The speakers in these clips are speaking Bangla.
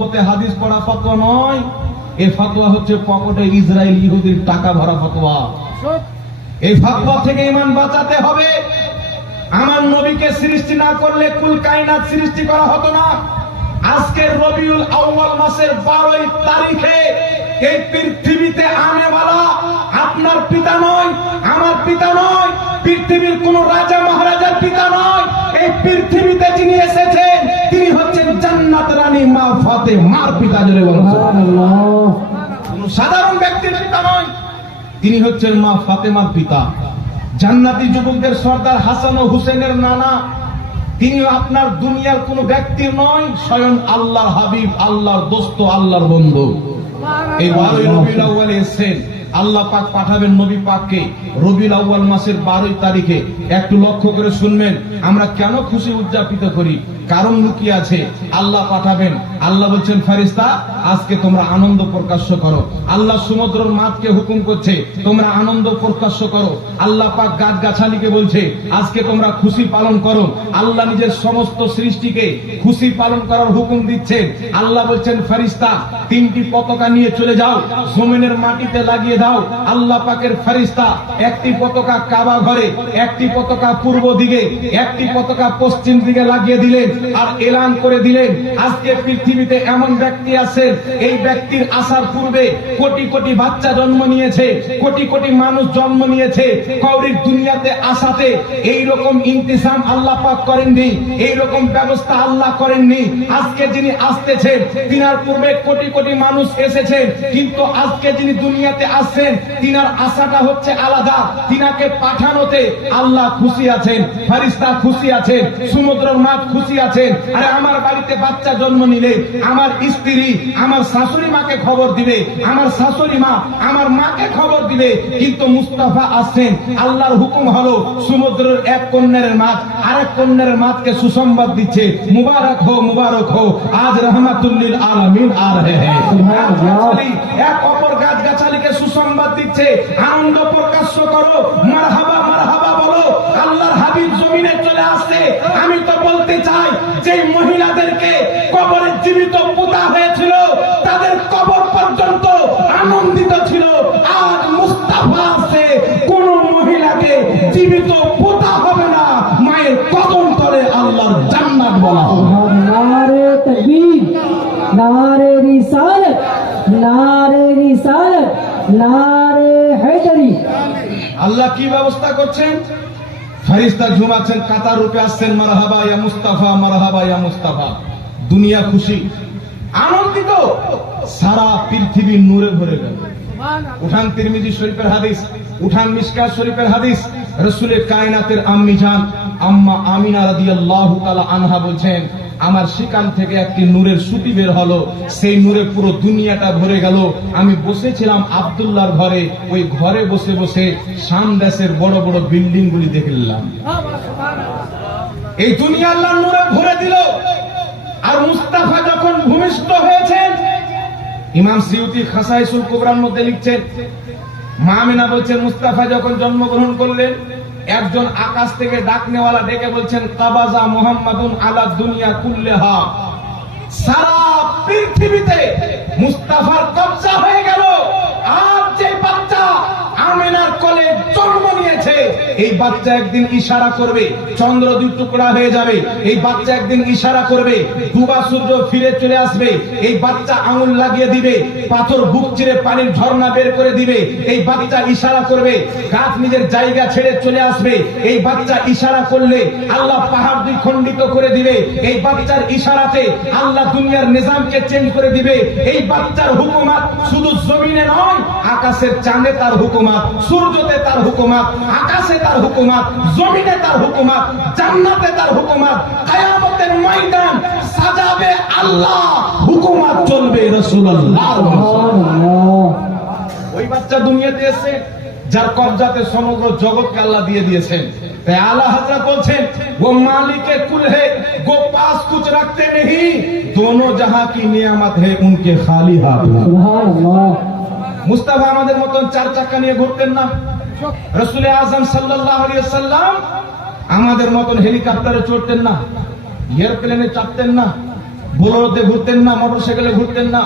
হাদিস পড়া ফতোয়া নয়, এই ফতোয়া হচ্ছে পকেটে ইসরায়েল ইহুদির টাকা ভরা ফতোয়া। এই ফতোয়া থেকে ঈমান বাঁচাতে হবে। আমার নবীকে সৃষ্টি না করলে কুল কায়নাত সৃষ্টি করা হতো না। আজকে রবিউল আউয়াল মাসের 12 তারিখে এই পৃথিবীতে আনেওয়ালা আপনার পিতা নয়, আমার পিতা নয়, পৃথিবীর কোন রাজা মহারাজার পিতা নয়। এই পৃথিবীতে যিনি এসেছেন তিনি হচ্ছেন জান্নাত রানী মা ফাতেমার পিতা। জোরে বলুন সুবহানাল্লাহ। কোন সাধারণ ব্যক্তির পিতা নয়, তিনি হচ্ছেন মা ফাতেমার পিতা। জান্নাতি যুবকদের সর্দার হাসান ও হুসেনের নানা, তিনি আপনার দুনিয়ার কোন ব্যক্তি নয়, স্বয়ং আল্লাহর হাবিব, আল্লাহর দোস্ত, আল্লাহর বন্ধু। এই 12 রবিউল আউয়ালে এসেছেন। আল্লাহ পাক পাঠাবেন নবী পাককে রবিউল আউয়াল মাসের 12 তারিখে। একটু লক্ষ্য করে শুনবেন, আমরা কেন খুশি উদযাপিত করি, কারণ লুকিয়ে আছে। আল্লাহ পাঠাবেন, আল্লাহ বলছেন ফেরেশতা আজকে তোমরা আনন্দ প্রকাশ্য করো। আল্লাহ সমুদ্রের মাছকে হুকুম করছে তোমরা আনন্দ প্রকাশ্য করো। আল্লাহ পাক গাছ গাছালিকে বলছে আজকে তোমরা খুশি পালন করো। আল্লাহ নিজের সমস্ত সৃষ্টিকে খুশি পালন করার হুকুম দিচ্ছেন। আল্লাহ বলছেন ফেরেশতা 3টি পতাকা নিয়ে চলে যাও, জমিনের মাটিতে লাগিয়ে দাও। আল্লাহ পাকের ফেরেশতা একটি পতাকা কাবা ঘরে, একটি পতাকা পূর্ব দিকে, একটি পতাকা পশ্চিম দিকে লাগিয়ে দিলেন আর এলান করে দিলেন আজকে পৃথিবীতে এমন ব্যক্তি আছেন, এই ব্যক্তির আসার পূর্বে কোটি কোটি বাচ্চা জন্ম নিয়েছে, কোটি কোটি মানুষ জন্ম নিয়েছে। কাউরির দুনিয়াতে আসাতে এই রকম ইন্তিজাম আল্লাহ পাক করেননি, এই রকম ব্যবস্থা আল্লাহ করেননি। আজকে যিনি আসতেছেন তিনার পূর্বে কোটি কোটি মানুষ এসেছেন, কিন্তু আজকে যিনি দুনিয়াতে আসছেন তিনার আশাটা হচ্ছে আলাদা। তিনাকে পাঠানোতে আল্লাহ খুশি আছেন, ফেরেশতা খুশি আছেন, সমুদ্রের মাছ খুশি আছেন। আরে আমার বাড়িতে বাচ্চা জন্ম নিলে আমার স্ত্রী আমার শাশুড়ি মাকে খবর দিবে, আমার শাশুড়ি মা আমার মাকে খবর দিবে। কিন্তু মুস্তাফা আসছেন, আল্লাহর হুকুম হলো সমুদ্রের এক কন্যার মাছ আরেক কন্যার মাছকে সুসংবাদ দিচ্ছে, মুবারক হো মুবারক হো, আজ রহমাতুল লিল আলামিন আ রহে হ্যাঁ। এক অপর গাছ গাছালিকে সুসংবাদ দিচ্ছে, আনন্দ প্রকাশ্য করো, মারহাবা মারহাবা বলো, আল্লাহর হাবিব জমিনে চলে আসছে। আমি তো বলতে চাই যে মহিলাদেরকে কবরে জীবিত পোতা হয়েছিল তাদের কবর পর্যন্ত আনন্দিত ছিল। আজ মুস্তাফা আসছে, কোন মহিলাকে জীবিত পোতা হবে না, মায়ের কদম তলে আল্লাহর জান্নাত বলা হবে। নারে তাকবীর, নারে রিসালাত, নারে রিসালাত, নারে হায়দারি। আল্লাহ কি ব্যবস্থা করছেন? ফেরেশতা ঝুমাচ্ছেন, কাতার রূপে আসছেন, মারহাবা ইয়া মুস্তাফা, মারহাবা ইয়া মুস্তাফা। দুনিয়া খুশি, আনন্দিত, সারা পৃথিবী নূরে ভরে গেল। উঠান তিরমিজি শরীফের হাদিস, উঠান মিশকাত শরীফের হাদিস। রাসূলের কায়নাতের আম্মি জান আম্মা আমিনা রাদিয়াল্লাহু তাআলা আনহা বলছেন আমার শিকান থেকে একটি নূরের সুতি বের হলো, সেই নূরে পুরো দুনিয়াটা ভরে গেল। আমি বসেছিলাম আব্দুল্লাহর ঘরে, ওই ঘরে বসে বসে শাম দেশের বড় বড় বিল্ডিং গুলি দেখলাম। এই দুনিয়া আল্লাহর নূরে ভরে দিল। আর মুস্তাফা যখন ভূমিষ্ঠ হয়েছেন, ইমাম সিউতি খাসাইসুল কুবরার মধ্যে লিখছেন, মা আমিনা বলছেন মুস্তাফা যখন জন্মগ্রহণ করলেন, একজন আকাশ থেকে ডাকনেওয়ালা ডেকে বলছেন কাবাজা মুহাম্মাদুন আলা দুনিয়া কুল্লাহা, সারা পৃথিবীতে মুস্তাফার কবজা হয়ে গেল। আর যে বাচ্চা আমিনার কোলে জন্ম নিয়েছে, এই বাচ্চা একদিন ইশারা করবে চন্দ্র দুই টুকরা হয়ে যাবে, এই বাচ্চা একদিন ইশারা করবে ডুবা সূর্য ফিরে চলে আসবে, এই বাচ্চা আঙুল লাগিয়ে দিবে, পাথর বুক চিরে পানির ঝর্ণা বের করে দিবে, এই বাচ্চা ইশারা করবে গাছ নিজের জায়গা ছেড়ে চলে আসবে, এই বাচ্চা ইশারা করলে আল্লাহ পাহাড় দুই খণ্ডিত করে দিবে, এই বাচ্চার ইশারাতে আল্লাহ দুনিয়ার নিজামকে চেঞ্জ করে দিবে। এই বাচ্চার হুকুমত শুধু জমিনে নয়, আকাশের চাঁদে তার হুকুমত, সূর্যতে তার হুকুমত, আকাশে তার হুকুমত, জমিনে তার হুকুমত, জান্নাতে তার হুকুমত, কিয়ামতের ময়দান সাজাবে আল্লাহ, হুকুমত চলবে রাসূলুল্লাহ। ওই বাচ্চা দুনিয়াতে এসে যার কবজাতে সমগ্র জগৎকে আল্লাহ দিয়ে দিয়েছেন। তাই আলা হযরত বলছেন वो मालिक कुल है वो पास कुछ रखते नहीं, दोनों जहां की नियामत है उनके खाली हाथ। সুবহানাল্লাহ। মুস্তাফা আমাদের মতন চার চাকা নিয়ে ঘুরতেন না, রাসূল আযম সাল্লাল্লাহু আলাইহি ওয়াসাল্লাম আমাদের মতন হেলিকপ্টারে চড়তেন না, এয়ারপ্লেনে চাপতেন না, বোলেরোতে ঘুরতেন না, মোটরসাইকেলে ঘুরতেন না।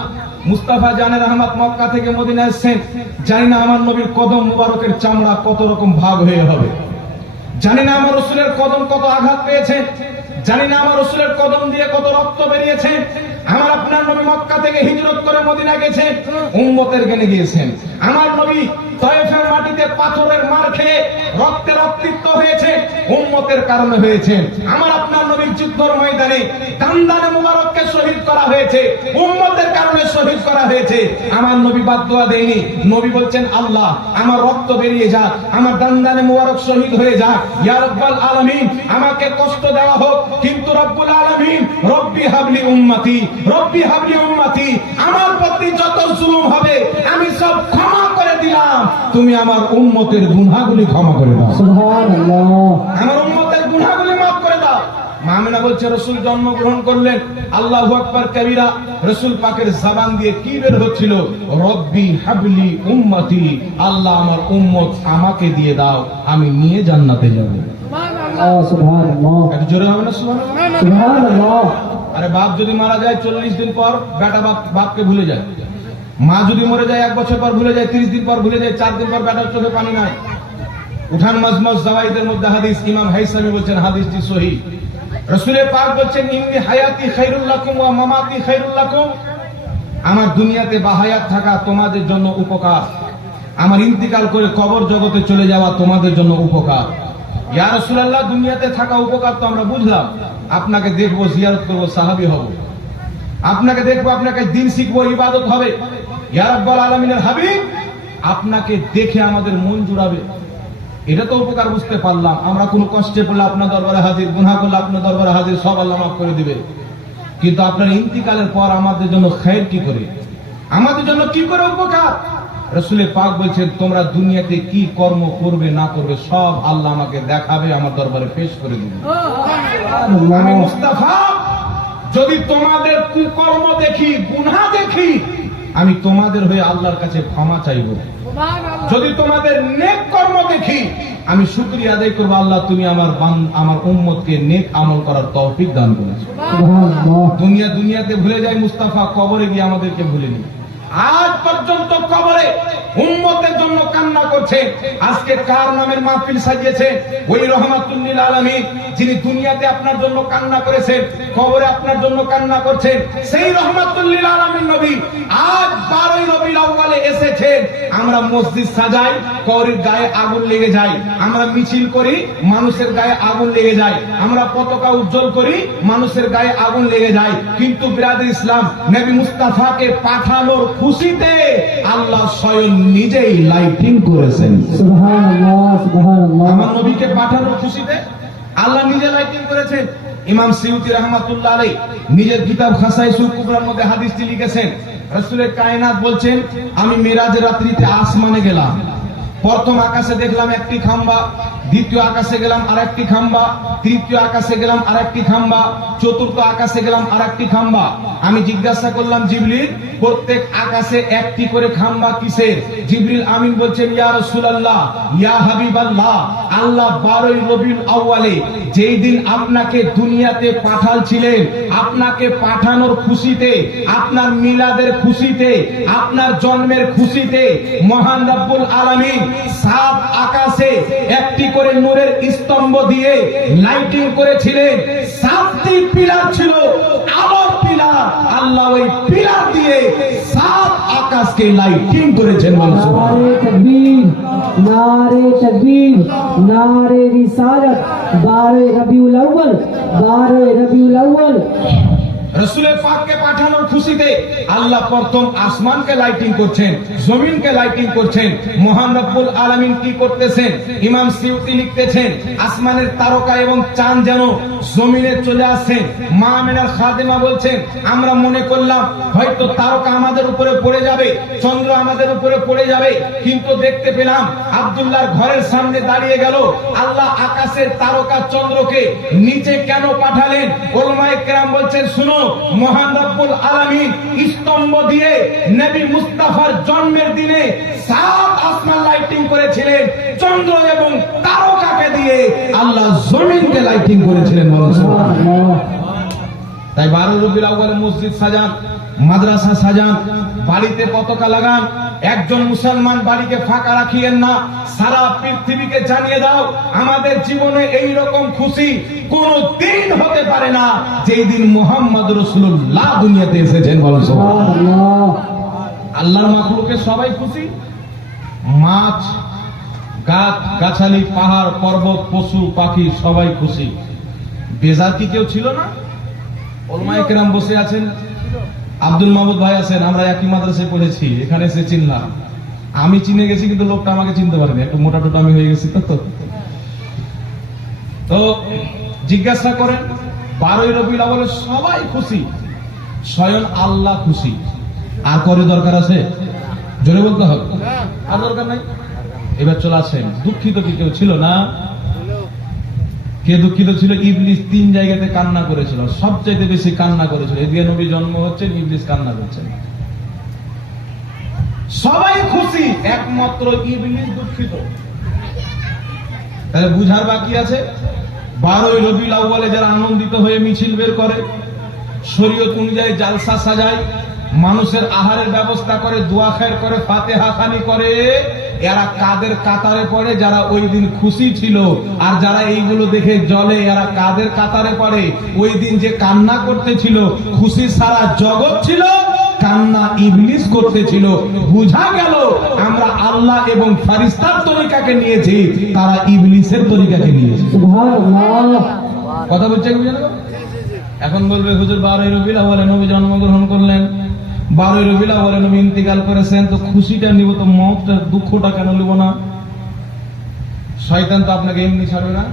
মুস্তাফা জানে রহমত মক্কা থেকে মদিনা এসেছেন। জানি না আমার নবীর কদম মুবারকের চামড়া কত রকম ভাগ হয়ে হবে, জানি না আমার রসুলের কদম কত আঘাত পেয়েছে, জানি না আমার রসুলের কদম দিয়ে কত রক্ত বেরিয়েছে। আমার আপনার নবী মক্কা থেকে হিজরত করে মদিনা গেছেন, উম্মতের জ্ঞানে গিয়েছেন। আমার নবী তয়েফের মাটিতে পাথরের মার খেয়ে রক্তে রক্তিত হয়েছে, উম্মতের কারণে হয়েছে। আমার আপনার নবীর যুদ্ধের ময়দানে দান্দানে মুবারককে শহীদ করা হয়েছে, উম্মতের কারণে শহীদ করা হয়েছে। আমার নবী বাদদুয়া দেয়নি, নবী বলছেন আল্লাহ আমার রক্ত বেরিয়ে যাক, আমার দান্দানে মুবারক শহীদ হয়ে যাক, ইয়া রাব্বাল আলামিন আমাকে কষ্ট দেওয়া হোক, কিন্তু রব্বুল আলামিন রব্বি হাবলি উম্মতি, রব্বি হাবলি উম্মতি, আমার প্রতি যত জুলুম হবে আমি সব ক্ষমা করে দিলাম, তুমি আমার উম্মতের গুনাহগুলি ক্ষমা করে দাও, সুবহানাল্লাহ। আমার উম্মতের গুনাহগুলি মাফ করে দাও। মা আমিনা বলছে রাসূল জন্মগ্রহণ করলেন, আল্লাহু আকবার কবীরা, রাসূল পাকের জবান দিয়ে কি বের হচ্ছিল? রব্বি হাবলি উম্মতি, আল্লাহ আমার উম্মত আমাকে দিয়ে দাও, আমি নিয়ে জান্নাতে যাব। সুবহানাল্লাহ, একটু জোরে হবে না সুবহানাল্লাহ? সুবহানাল্লাহ। আরে বাপ যদি মারা যায় 40 দিন পর বেটা বাপকে ভুলে যায়, মা যদি মরে যায় 1 বছর পর ভুলে যায়, 30 দিন পর ভুলে যায়, 4 দিন পর বেটার চোখে পানি নাই। উঠান মাজমুজ জাওয়াইদের মধ্যে হাদিস, ইমাম হাইসামি বলছেন হাদিসটি সহিহ। রাসূলে পাক বলছেন ইন্নী হায়াতি খায়রুল লাকুম ওয়া মামাতি খায়রুল লাকুম, আমার দুনিয়াতে বাহায়াত থাকা তোমাদের জন্য উপকার, আমার ইন্তিকাল করে কবর জগতে চলে যাওয়া তোমাদের জন্য উপকার। ইয়া রাসূলুল্লাহ, দুনিয়াতে থাকা উপকার তো আমরা বুঝলাম, আপনাকে দেখবো, জিয়ারত করবো, সাহাবী হব, আপনাকে দেখবো, আপনাকে দিন শিখবো, ইবাদত হবে। ইয়া রাব্বাল আলামিনের হাবিব, আপনাকে দেখে আমাদের মন জুড়াবে, এটা তো উপকার বুঝতে পারলাম। আমরা কোনো কষ্টে পড়লে আপনার দরবারে হাজির, গুনাহ করলে আপনার দরবারে হাজির, সব আল্লাহ মাফ করে দিবে। কিন্তু আপনার ইন্তিকালের পর আমাদের জন্য খায়ের কি করে, আমাদের জন্য কি করে উপকার? রাসূলে পাক বলছেন তোমরা দুনিয়াতে কি কর্ম করবে না করবে সব আল্লাহ আমাকে দেখাবে, আমার দরবারে পেশ করে দিবে। আমি মুস্তাফা যদি তোমাদের কুকর্ম দেখি, গুনাহ দেখি, আমি তোমাদের হয়ে আল্লাহর কাছে ক্ষমা চাইব। যদি তোমাদের নেক কর্ম দেখি, আমি শুকরিয়া আদায় করবো, আল্লাহ তুমি আমার উম্মতকে নেক আমল করার তৌফিক দান করেছো। দুনিয়াতে ভুলে যায় মুস্তাফা, কবরে গিয়ে আমাদেরকে ভুলেনি। আজ পর্যন্ত কবরে উম্মতের জন্য কান্না করছে। আজকে কার নামের মাহফিল সাজিয়েছে? ওই রহমাতুল লিল আলামিন, যিনি দুনিয়াতে আপনার জন্য কান্না করেছেন, কবরে আপনার জন্য কান্না করছেন, সেই রহমাতুল লিল আলামিন নবী আজ 12 রবিউল আউয়ালে এসেছেন। আমরা মসজিদ সাজাই, কবরের গায়ে আগুন লেগে যায়, আমরা মিছিল করি, মানুষের গায়ে আগুন লেগে যায়, আমরা পতাকা উজ্জ্বল করি, মানুষের গায়ে আগুন লেগে যায়। কিন্তু বিরাদর ইসলাম, নবী মুস্তাফাকে পাঠানোর খুশিতে আল্লাহ স্বয়ং নিজেই লাইটিং করেছেন। সুবহানাল্লাহ, সুবহানাল্লাহ। আমার নবীকে পাঠানোর খুশিতে আল্লাহ নিজে লাইটিং করেছেন। ইমাম সিউতি রাহমাতুল্লাহ আলাইহি নিজের কিতাব খাসাইসুল কুবরার মধ্যে হাদিসটি লিখেছেন। রাসূলে কায়নাত বলছেন, আমি মিরাজের রাত্রিতে আসমানে গেলাম, প্রথম আকাশে দেখলাম একটি খাম্বা, দ্বিতীয় আকাশে গেলাম আরেকটি খাম্বা, তৃতীয় আকাশে গেলাম আরেকটি খাম্বা, চতুর্থ আকাশে গেলাম আরেকটি খাম্বা। আমি জিজ্ঞাসা করলাম, জিবরিল প্রত্যেক আকাশে একটি করে খাম্বা কিসের? জিবরিল আমিন বলছেন, ইয়া রাসূলুল্লাহ, ইয়া হাবিবাল্লাহ, আল্লাহ 12 রবিউল আউয়ালে যেই দিন আপনাকে দুনিয়াতে পাঠালছিলেন, আপনাকে পাঠানোর খুশিতে, আপনার মিলাদের খুশিতে, আপনার জন্মের খুশিতে মহান রব্বুল আলামিন 7 আকাশে একটি করে নূরের স্তম্ভ দিয়ে লাইটিং করেছিলেন। 7টি পিলার ছিল, আলোর পিলার। আল্লাহ ওই পিলার দিয়ে 7 আকাশকে লাইটিং করেছেন। नारे तकबीर, नारे तकबीर, नारे रिसालत। 12 रबीउल अव्वल, 12 रबीउल अव्वल। রাসূলের পাককে পাঠানোর খুশিতে আল্লাহ প্রথম আসমানকে লাইটিং করছেন, জমিনকে লাইটিং করছেন। মহান রব্বুল আলামিন কি করতেছেন? ইমাম সিউতি লিখতেছেন, আসমানের তারকা এবং চাঁদ যেন জমিনে চলে আসছেন। মা আমিনার খাদেমা বলছেন, আমরা মনে করলাম হয়তো তারকা আমাদের উপরে পড়ে যাবে, চন্দ্র আমাদের উপরে পড়ে যাবে, কিন্তু দেখতে পেলাম আব্দুল্লাহর ঘরের সামনে দাঁড়িয়ে গেল। আল্লাহ আকাশের তারকা চন্দ্রকে নিচে কেন পাঠালেন? উলামায়ে কেরাম বলছেন, শুনো, মহান রব্বুল আলামিন স্তম্ভ দিয়ে নবী মুস্তাফার জন্মের দিনে 7 আসমান লাইটিং করেছিলেন, চন্দ্র এবং তারকাকে দিয়ে আল্লাহ জমিনকে লাইটিং করেছিলেন। তাই 12 রবিউল আউয়ালে মসজিদ সাজান, মাদ্রাসা সাজান, বাড়িতে পতাকা লাগান। একজন মুসলমান বাড়িকে ফাঁকা রাখিয়েন না, সারা পৃথিবীকে জানিয়ে দাও আমাদের জীবনে এই রকম খুশি কোন দিন হতে পারে না যেই দিন মুহাম্মদ রাসূলুল্লাহ দুনিয়াতে এসেছেন। বলেন সুবহানাল্লাহ। সুবহানাল্লাহ। আল্লাহর মাখলুকে সবাই খুশি, মাছ, গাছ গাছালি, পাহাড় পর্বত, পশু পাখি সবাই খুশি। বেজার কি কেউ ছিল না? ওলামায়ে কেরাম বসে আছেন, আব্দুল মাহমুদ ভাই আছেন, আমরা একই মাদ্রাসায় পড়েছি, এখানে এসে চিনলাম। আমি চিনে গেছি কিন্তু লোকটা আমাকে চিনতে পারেনি, একটু মোটা টোটা আমি হয়ে গেছি। তো জিজ্ঞাসা করেন 12 রবিউল আউয়ালে সবাই খুশি, স্বয়ং আল্লাহ খুশি। আর করে দরকার আছে? জোরে বলতে হবে, আর দরকার নাই। এবার চলে আসেন, দুঃখিত কি কেউ ছিল না? কে দুঃখিত ছিল? ইবলিস 3 জায়গাতে কান্না করেছিল, সবচেয়ে বেশি কান্না করেছিল। এদিকে নবী জন্ম হচ্ছে, ইবলিস কান্না করছে। সবাই খুশি, একমাত্র ইবলিস দুঃখিত। তাহলে বুঝার বাকি আছে। 12 রবিউল আউয়ালে যারা আনন্দিত হয়ে মিছিল বের করে, শরীয়ত অনুযায়ী জালসা সাজায়, মানুষের আহারের ব্যবস্থা করে, দোয়া খায়ের করে, ফাতিহা খানি করে, এরা কাদের কাতারে পড়ে? যারা ওই দিন খুশি ছিল। আর যারা এইগুলো দেখে জ্বলে, এরা কাদের কাতারে পড়ে? ওই দিন যে কান্না করতেছিল, খুশি সারা জগৎ ছিল, কান্না ইবলিস করতেছিল। বুঝা গেল আমরা আল্লাহ এবং ফারিস্তার তরিকাকে নিয়েছি, তারা ইবলিসের তরিকাকে নিয়েছে। সুবহানাল্লাহ। কথা বলছে কি বুঝা গেল? এখন বলবে হুজুর 12 রবিউল আউয়ালে নবী জন্মগ্রহণ করলেন, 12 রবিউল আউয়ালে নবী ইন্তিকাল করেছেন, তো খুশিটা নিব, তো মওতটা দুঃখটা কেন নিব না? শয়তান তো আপনাকে এমনি ছাড়বে না।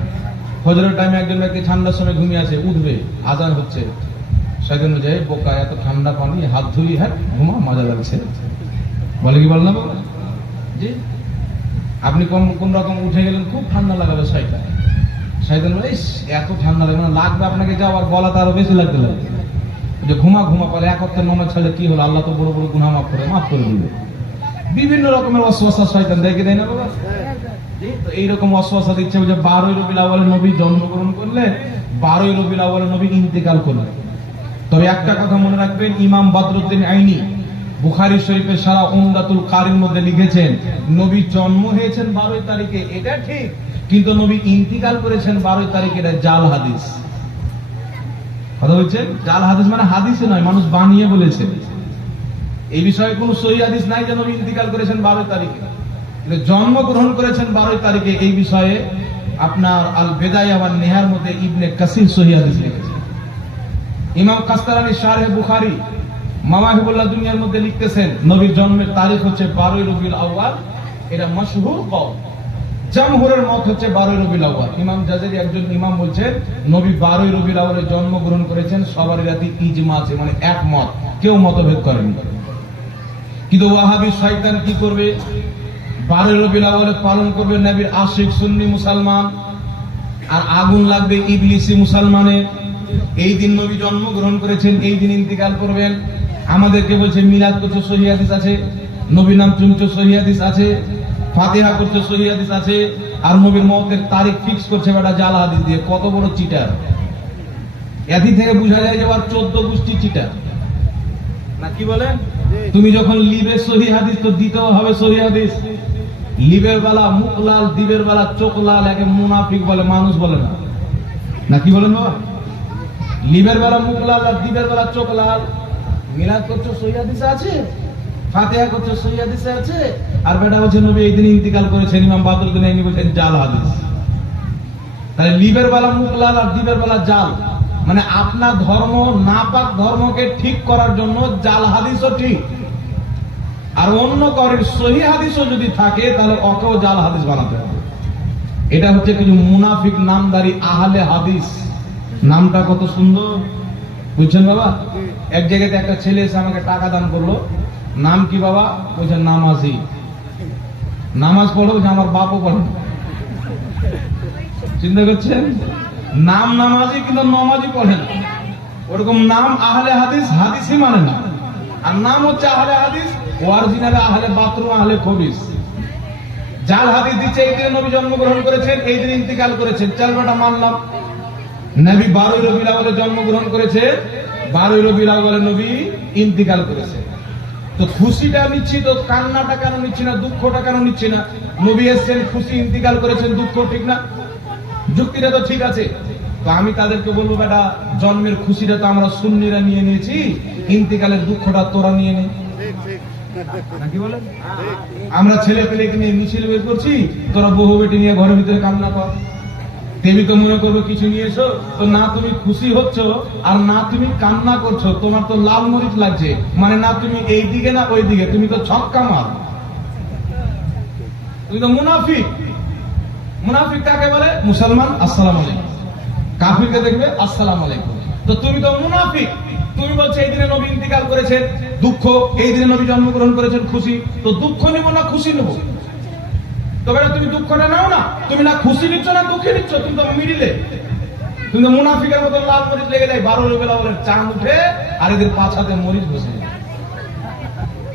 ফজরের টাইমে একজন ব্যক্তি ঠান্ডার সময় ঘুমিয়ে আছে, উঠবে, আজান হচ্ছে, শয়তান বলে যায় বোকা, এত ঠান্ডা পানি, হাত ধুই, হ্যাঁ ঘুমা, মজা লাগছে। বলে কি বল না বাবা? জি, আপনি কোন রকম উঠে গেলেন, খুব ঠান্ডা লাগাবে শয়তান। শয়তান বলে এত ঠান্ডা লাগবে না, লাগবে আপনাকে, যাও, আর গলাতে আরো বেশি লাগতে লাগবে। যে ঘুমা বলে এক হপ্তাহ নমাজ ছাড়লে কি হলো, আল্লাহ তো বড় বড় গুনাহ মাফ করে দিবে। বিভিন্ন রকমের ওয়াসওয়াসা শয়তান দেখে দেয় না বাবা? তো এইরকম ওয়াসওয়াসা দিচ্ছে যে 12 রবিউল আউয়ালে নবী জন্মগ্রহণ করলে, 12 রবিউল আউয়ালে নবী ইন্তেকাল করলেন। তবে একটা কথা মনে রাখবেন, ইমাম বদরুদ্দিন আইনি বুখারী শরীফের সারা উমদাতুল কারির মধ্যে লিখেছেন, নবী জন্ম হয়েছেন 12 তারিখে, এটা ঠিক, কিন্তু নবী ইন্তিকাল করেছেন 12 তারিখে, এটা জাল হাদিস। কথা বলছেন, জাল হাদিস মানে হাদিসে নয়, মানুষ বানিয়ে বলেছে। এই বিষয়ে কোন সহিহ হাদিস নাই যে নবী ইন্তিকাল করেছেন 12 তারিখে, কিন্তু জন্মগ্রহণ করেছেন 12 তারিখে। এই বিষয়ে আপনার আল বেদায়া ওয়ান নিহার মধ্যে ইবনে কাসির সহিহ হাদিস লিখেছেন। ইমাম কাস্তালানী শারহে বুখারী মাওয়াহিবুল্লাহ দুনিয়ার মধ্যে লিখতেছেন, নবীর জন্মের তারিখ হচ্ছে 12 রবিউল আউয়াল, এটা মাশহুর কওল। জামহুরের মত হচ্ছে 12 রবিউল আউয়াল। ইমাম জাজারি একজন ইমাম বলছেন নবী 12 রবিউল আউয়ালে জন্মগ্রহণ করেছেন, সবারই রাতে ইজমা আছে, মানে একমত, কেউ মতভেদ করেনি। কিন্তু ওয়াহাবি শয়তান কি করবে? 12 রবিউল আউয়ালে পালন করবে নবীর আশিক সুন্নি মুসলমান, আর আগুন লাগবে ইবলিসি মুসলমানের। এই দিন নবী জন্মগ্রহণ করেছেন, এই দিন ইন্তিকাল করবেন। আমাদেরকে বলছে মিলাদ করছে, সহিহ হাদিস আছে, নবী নাম শুনছে, সহিহ হাদিস আছে, ফাতিহা করছে, সহিহ হাদিস আছে, আর নবীর মওতের তারিখ ফিক্স করছে বেটা জাল হাদিস দিয়ে। কত বড় চিটার! এটি থেকে বোঝা যায় যে আবার 14 গোষ্ঠী চিটার না। কি বলেন? তুমি যখন লিবে সহিহ হাদিস, তো দিতেও হবে সহিহ হাদিস। লিবের বেলা মুখ লাল, দিবের বেলা চোখ লাল, একে মুনাফিক বলে, মানুষ বলে না। না কি বলেন বাবা? লিবের বেলা মুখ লাল আর দিবের বেলা চোখ লাল। মিলাদ করছো, সহিহ হাদিসে আছে, ফাতিহা করছো, সহিহ হাদিসে আছে, আর বেটা বলছে নবী এই দিন ইন্তিকাল করেছেন, ইমাম বদরুদ্দিন আইনি বলছেন জাল হাদিস। তাহলে লিবের বেলা মুখ লাল আর দিবের বেলা জাল, মানে আপনার ধর্ম নাপাক ধর্মকে ঠিক করার জন্য জাল হাদিসও ঠিক, আর অন্য করের সহিহ হাদিসও যদি থাকে তাহলে ওকেও জাল হাদিস বানাতে হবে। এটা হচ্ছে কিছু মুনাফিক নামদারি আহলে হাদিস। নামটা কত সুন্দর, বুঝছেন বাবা? এক জায়গাতে একটা ছেলে এসে আমাকে টাকা দান করলো। নাম কি বাবা? বলছে নামাজি। নামাজ পড়ো? যে আমার বাপও পড়ে। চিন্তা করছেন? নাম নামাজি কিন্তু নমাজি পড়ে না। ওরকম নাম আহলে হাদিস, হাদিসই মানে না। আর নাম হচ্ছে আহলে হাদিস, অরিজিনালে আহলে বাথরুম, আহলে খবিস। জাল হাদিস দিচ্ছে এই দিনে নবী জন্মগ্রহণ করেছেন, এই দিনে ইন্তিকাল করেছেন। চল বেটা মানলাম, নবী 12 রবিউল আউয়ালে জন্মগ্রহণ করেছে, 12 রবিউল আউয়ালে নবী ইন্তিকাল করেছে। তো খুশিটা নিচ্ছি, তো কান্নাটা কেন নিচ্ছি না, দুঃখটা কেন নিচ্ছি না? নবী এসেছেন, খুশি, ইন্তিকাল করেছেন, দুঃখ, ঠিক না? যুক্তিটা তো ঠিক আছে। তো আমি তাদেরকে বলবো, বেটা, জন্মের খুশিটা তো আমরা সুন্নিরা নিয়ে নিয়েছি, ইন্তিকালের দুঃখটা তোরা নিয়ে নে। নাকি বলেন? আমরা ছেলে পেলেকে নিয়ে মিছিল বের করছি, তোরা বহু বেটি নিয়ে ঘরের ভিতরে কান্না কর। দেবী তো মনে করবো কিছু নিয়েছো, তো না তুমি খুশি হচ্ছ আর না তুমি কান্না করছো, তোমার তো লাল মরিচ লাগছে, মানে না তুমি এই দিকে না ওই দিকে, তুমি তো ছক্কা মার, তুমি তো মুনাফিক। মুনাফিক কাকে বলে? মুসলমান আসসালামু আলাইকুম, কাফিরকে দেখবে আসসালামু আলাইকুম। তো তুমি তো মুনাফিক। তুমি বলছো এই দিনে নবী ইন্তিকাল করেছেন, দুঃখ, এই দিনে নবী জন্মগ্রহণ করেছেন, খুশি। তো দুঃখ নিব না খুশি নেব? তবে তুমি দুঃখটা নাও না, তুমি না খুশি নিচ্ছ না দুঃখে নিচ্ছ, তুমি তো মিডিলে। তুমি তো মুনাফিকের মতো লাল মরিচ লেগে যায়, 12 রবিউল আউয়ালের চাঁদ উঠে আর এদের পাছাতে মরিচ বসে যায়।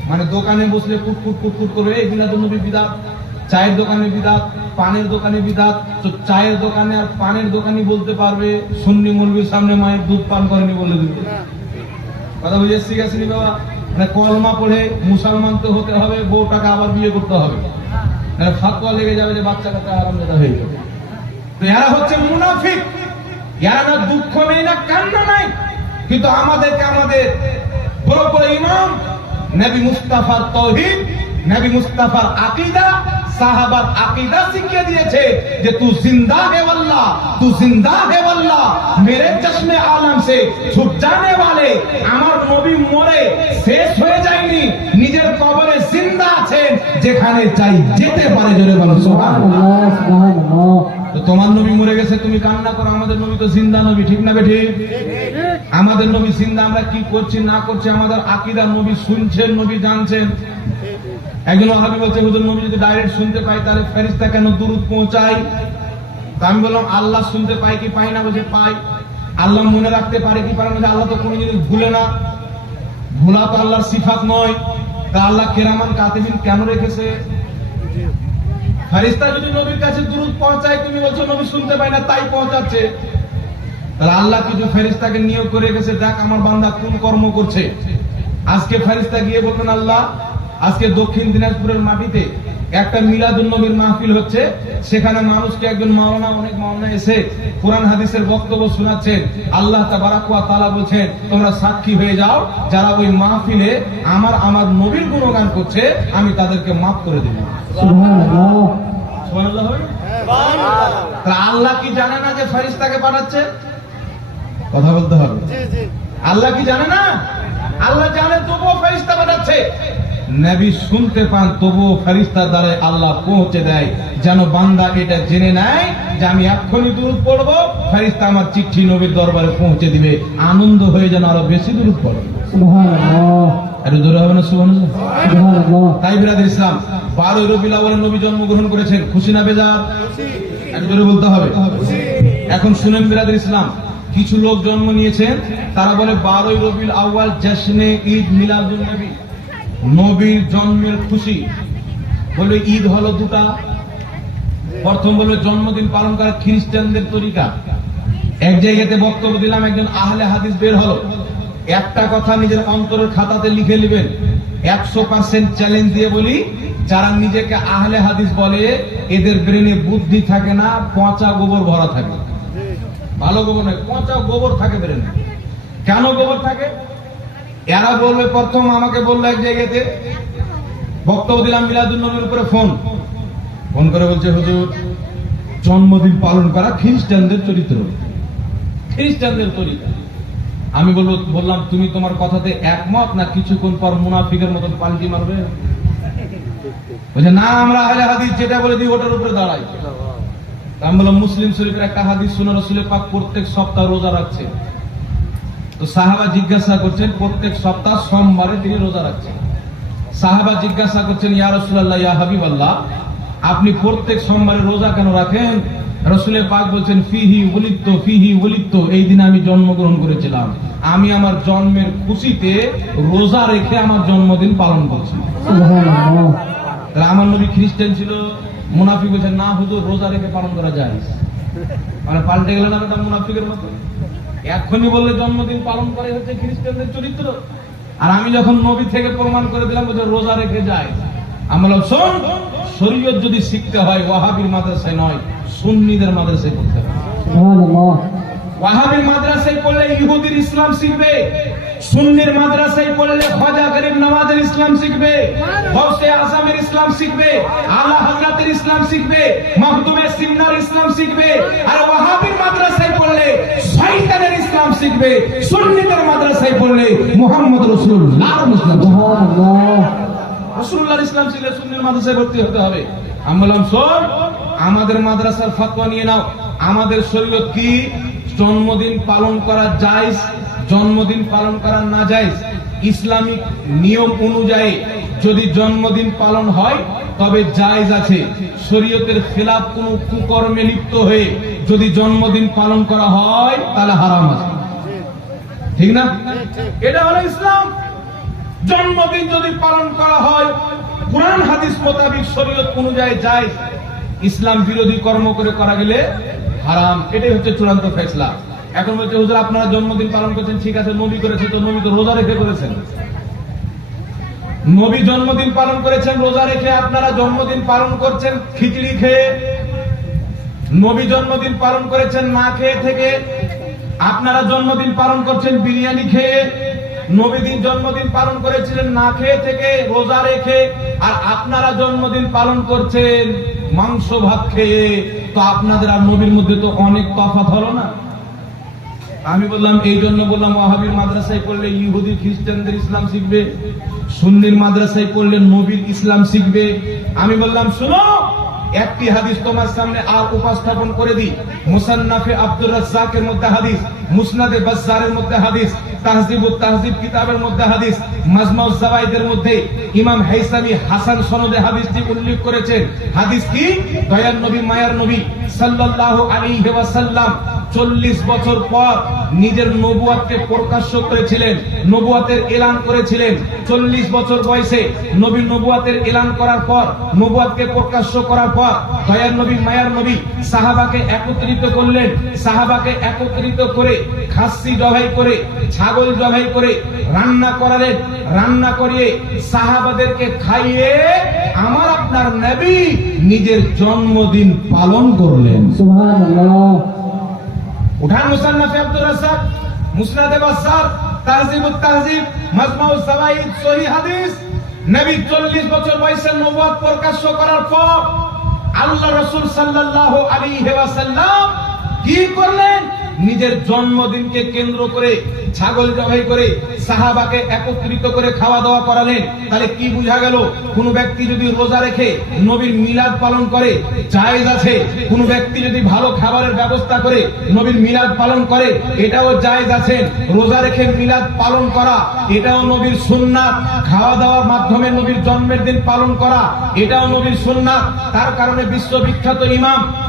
মানে দোকানে বসলে কুটকুট কুটকুট করবে, এগুলা তো নবী বিদাত। চায়ের দোকানে বিদাত, পানের দোকানে বিদাত। তো চায়ের দোকানে আর পানের দোকানি বলতে পারবে সুন্নি মৌলবীর সামনে মায়ের দুধ পান করেনি বলে দিবে। কথা বুঝে শিখেছিনি বাবা? মানে কলমা পড়ে মুসলমান তো হতে হবে, বউটাকে আবার বিয়ে করতে হবে, ফাতোয়া লেগে যাবে যে বাচ্চা কাচ্চা আরামদাদা হয়ে যাবে। তো এরা হচ্ছে মুনাফিক। এরা না দুঃখ নেই না কান্না নাই, কিন্তু আমাদেরকে আমাদের বড় বড় ইমাম নবী মুস্তাফার তাওহীদ, নবী মুস্তাফার আকীদা, সাহাবার আকীদা শিখিয়ে দিয়েছে যে তু জিন্দা হে আল্লাহ, তু জিন্দা হে আল্লাহ, মেরে চশমে আলম সে ছুট জানে ওয়ালে। আমার নবী মরে শেষ হয়ে যায়নি, নিজের কবরে জিন্দা আছেন, যেখানে চাই যেতে পারে। জোরে বলো সুবহানাল্লাহ। সুবহানাল্লাহ, সুবহানাল্লাহ। তো তোমার নবী মরে গেছে, তুমি কান্না করো, আমাদের নবী তো জিন্দা নবী, ঠিক না বেঠি? আমাদের নবী জিন্দা, আমরা কি করছি না করছি আমাদের আকীদা নবী শুনছেন, নবী জানছেন। একজন ওয়াহাবী বলছে, হুজুর নবী যদি ডাইরেক্ট শুনতে পাই তাহলে ফেরেশতা কেন দুরূদ পৌঁছায়? তা আমি বললাম, আল্লাহ শুনতে পাই কি পাই না? বলছে পাই। আল্লাহ মনে রাখতে পারে কি পারে না? আল্লাহ তো কোনো জিনিস ভুলে না, ভোলা তো আল্লাহর সিফাত নয়। তা আল্লাহ কেরামান কাতিবিন কেন রেখেছে? ফেরেশতা যদি নবীর কাছে দুরূদ পৌঁছায়, তুমি বলছো নবী শুনতে পায় না, তাই পৌঁছাচ্ছে। তাহলে আল্লাহ কিছু ফেরেশতাকে নিয়োগ করে রেখেছে, দেখ আমার বান্দা কোন কর্ম করছে। আজকে ফেরেশতা গিয়ে বলবেন, আল্লাহ আজকে দক্ষিণ দিনাজপুরের মাটিতে একটা মিলাদুন নবীর মাহফিল হচ্ছে, সেখানে মানুষকে একজন মাওলানা, অনেক মাওলানা এসে কোরআন হাদিসের বক্তব্য শোনাচ্ছেন। আল্লাহ তাবারাক ওয়া তাআলা বলেন, তোমরা সাক্ষী হয়ে যাও, যারা ওই মাহফিলে আমার নবীর গুণগান করছে, আমি তাদেরকে মাফ করে দেব। সুবহানাল্লাহ। সুবহানাল্লাহ হবে? তাহলে আল্লাহ কি জানে না যে ফেরেশতাকে পাঠাচ্ছে? কথা বলতে হবে। আল্লাহ কি জানে না? আল্লাহ জানে, তবুও ফেরেশতা পাঠাচ্ছে। নবী শুনতে পান, তবুও ফেরেশতার দ্বারা আল্লাহ পৌঁছে দেয়, যেন বান্দা এটা জেনে নেয় যে আমি এক্ষুনি দুরূদ পড়বো, ফেরেশতা আমার চিঠি নবীর দরবারে পৌঁছে দিবে, আনন্দ হয়ে যেন আরো বেশি দুরূদ পড়বে। সুবহানাল্লাহ, আরে জোরে হবে না সুবহানাল্লাহ? সুবহানাল্লাহ। তাই বিরাদর ইসলাম, 12 রবিউল আউয়ালে নবী জন্মগ্রহণ করেছেন, খুশি না বেজার? একটু জোরে বলতে হবে। এখন শুনেন বিরাদর ইসলাম, কিছু লোক জন্ম নিয়েছেন, তারা বলে 12 রবিউল আউয়াল জশ্নে ঈদ মিলাদুন নবী, নবীর জন্মের খুশি। বলে ঈদ হলো দুটা, প্রথম বলবে জন্মদিন পালন করা খ্রিস্টানদের তরিকা। এক জায়গাতে বক্তব্য দিলাম, একজন আহলে হাদিস বের হলো, একটা কথা নিজের অন্তরের খাতাতে লিখে নেবেন, 100% চ্যালেঞ্জ দিয়ে বলি, যারা নিজেকে আহলে হাদিস বলে এদের ব্রেনে বুদ্ধি থাকে না, পচা গোবর ভরা থাকে। ভালো গোবর নয়, পচা গোবর থাকে ব্রেনে। কেন গোবর থাকে? এরা বলবে, প্রথম আমাকে বললো এক জায়গাতে বক্তব্য দিলাম মিলাদুন নবীর উপরে, ফোন করে বলছে, হুজুর জন্মদিন পালন করা খ্রিস্টানদের চরিত্র, খ্রিস্টানদের তরিকা। আমি বললাম, তুমি তোমার কথাতে একমত না কিছুক্ষণ পর মুনাফিকের মতন পাল্টি মারবে? বলছে না, আমরা আহলে হাদিস যেটা বলে দিই ওটার উপরে দাঁড়াই। আমি বললাম, মুসলিম শরীফের একটা হাদিস শুনে রাসূল পাক প্রত্যেক সপ্তাহ রোজা রাখছে। তো সাহাবা জিজ্ঞাসা করছেন, প্রত্যেক সপ্তাহ সোমবারে তিনি রোজা রাখছেন। সাহাবা জিজ্ঞাসা করছেন, ইয়া রাসূলুল্লাহ, ইয়া হাবিবাল্লাহ, আপনি প্রত্যেক সোমবারে রোজা কেন রাখেন? রাসূল পাক বলছেন, ফিহি ওয়ালিদতু, এই দিনে আমি জন্মগ্রহণ করেছিলাম, আমি আমার জন্মের খুশিতে রোজা রেখে আমার জন্মদিন পালন করছি। সুবহানাল্লাহ। তাহলে আমার নবী খ্রিস্টান ছিল? মুনাফিক বলছেন, না হুজুর, রোজা রেখে পালন করা যায়। মানে পাল্টে গেল না ওটা মুনাফিকের মতো। এখনই বললে জন্মদিন পালন করে হচ্ছে খ্রিস্টানদের চরিত্র, আর আমি যখন নবী থেকে প্রমাণ করে দিলাম বলছে রোজা রেখে যায়। আমরা বললাম শোন, শরীয়ত যদি শিখতে হয় ওয়াহাবির মাদ্রাসায় নয়, সুন্নিদের মাদ্রাসায় পড়তে হবে। সুবহানাল্লাহ। ওয়াহাবির মাদ্রাসায় পড়লে ইহুদির ইসলাম শিখবে, সুন্নির মাদ্রাসায় পড়লে খাজা গরিব নওয়াজের ইসলাম শিখবে, গৌসে আজমের ইসলাম শিখবে, আলা হযরতের ইসলাম শিখবে, মাহদুমে সিন্নার ইসলাম শিখবে। আর ওয়াহাবির মাদ্রাসায় পড়লে শয়তানের ইসলাম শিখবে, সুন্নিদের মাদ্রাসায় পড়লে মুহাম্মদ রাসূলুল্লাহর ইসলাম শিখবে। সুবহানাল্লাহ। রাসূলুল্লাহর ইসলাম শিখলে সুন্নির মাদ্রাসায় ভর্তি হতে হবে। আমি বললাম শোন, আমাদের মাদ্রাসার ফতোয়া নিয়ে নাও। আমাদের শরীয়ত কি? জন্মদিন পালন করা জায়েজ, জন্মদিন পালন করা না জায়েজ। ইসলামিক নিয়ম অনুযায়ী যদি জন্মদিন পালন হয় তবে জায়েজ আছে। শরীয়তের খেলাফ কোন কুকর্মে লিপ্ত হয়ে যদি জন্মদিন পালন করা হয় তাহলে হারাম আছে। ঠিক না? এটা হলো ইসলাম। জন্মদিন যদি পালন করা হয় কুরআন হাদিস মোতাবেক শরীয়ত অনুযায়ী জায়েজ, ইসলাম বিরোধী কর্ম করে করা গেলে হারাম। এটাই হচ্ছে চূড়ান্ত ফয়সালা। এখন বলছে হুজুর আপনারা জন্মদিন পালন করছেন, ঠিক আছে, নবী করেছে তো নবী তো রোজা রেখে করেছেন। নবী জন্মদিন পালন করেছেন রোজা রেখে, আপনারা জন্মদিন পালন করছেন খিচড়ি খেয়ে। নবী জন্মদিন পালন করেছেন না খেয়ে থেকে, আপনারা জন্মদিন পালন করছেন বিরিয়ানি খেয়ে। নবীদিন জন্মদিন পালন করেছিলেন না খেয়ে থেকে, রোজা রেখে, আর আপনারা জন্মদিন পালন করছেন মাংস ভাত খেয়ে। তো আপনাদের আর নবীর মধ্যে তো অনেক তফাৎ হলো না? আমি বললাম এই জন্য বললাম ওয়াহাবির মাদ্রাসায় পড়লে ইহুদি খ্রিস্টানদের ইসলাম শিখবে, সুন্নির মাদ্রাসায় পড়লে নবীর ইসলাম শিখবে। আমি বললাম শুনো, একটি হাদিস তোমার সামনে আর উপস্থাপন করে দিই। মুসান্নাফে আব্দুর রাজ্জাকের মধ্যে হাদিস, মুসনাদে বাজ্জারের মধ্যে হাদিস, তাহজিবুত তাহজিব কিতাবের মধ্যে হাদিস, মাজমাউজ জাওয়াইদের মধ্যে ইমাম হাইসামি হাসান সনদে হাদিসটি উল্লেখ করেছেন। হাদিস কি? দয়ার নবী মায়ার নবী সাল্লাল্লাহু আলাইহি ওয়াসাল্লাম 40 বছর পর নিজের নবুয়াতকে প্রকাশ্য করেছিলেন, নবুয়াতের এলান করেছিলেন। 40 বছর বয়সে নবীর নবুয়াতের এলান করার পর, নবুয়াতকে প্রকাশ্য করার পর দয়ার নবী মায়ার নবী সাহাবাকে একত্রিত করলেন। সাহাবাকে একত্রিত করে খাসি জবাই করে, ছাগল জবাই করে রান্না করালেন। রান্না করিয়ে সাহাবাদেরকে খাইয়ে আমার আপনার নবী নিজের জন্মদিন পালন করলেন। সুবহানাল্লাহ। উঠান মুসান্নাফে আব্দুর রাজ্জাক, মুসনাদে বাজ্জার, তাহজিবুত তাহজিব, মাজমাউজ জাওয়াইদ, সহিহ হাদিস। নবী 40 বছর বয়সে নবুয়ত প্রকাশ্য করার পর আল্লাহ রাসূল সাল্লাল্লাহু আলাইহি ওয়াসাল্লাম কি করলেন? নিজের জন্মদিনকে কেন্দ্র করে ছাগল জবাই করে সাহাবাকে একত্রিত করে খাওয়া দাওয়া করালেন। তাহলে কি বোঝা গেল? কোন ব্যক্তি যদি রোজা রেখে নবীর মিলাদ পালন করে জায়েজ আছে। কোন ব্যক্তি যদি ভালো খাবারের ব্যবস্থা করে নবীর মিলাদ পালন করে এটাও জায়েজ আছে। রোজা রেখে মিলাদ পালন করা এটাও নবীর সুন্নাত। খাওয়া দাওয়ার মাধ্যমে নবীর জন্মের দিন পালন করা এটাও নবীর সুন্নাত। তার কারণে বিশ্ববিখ্যাত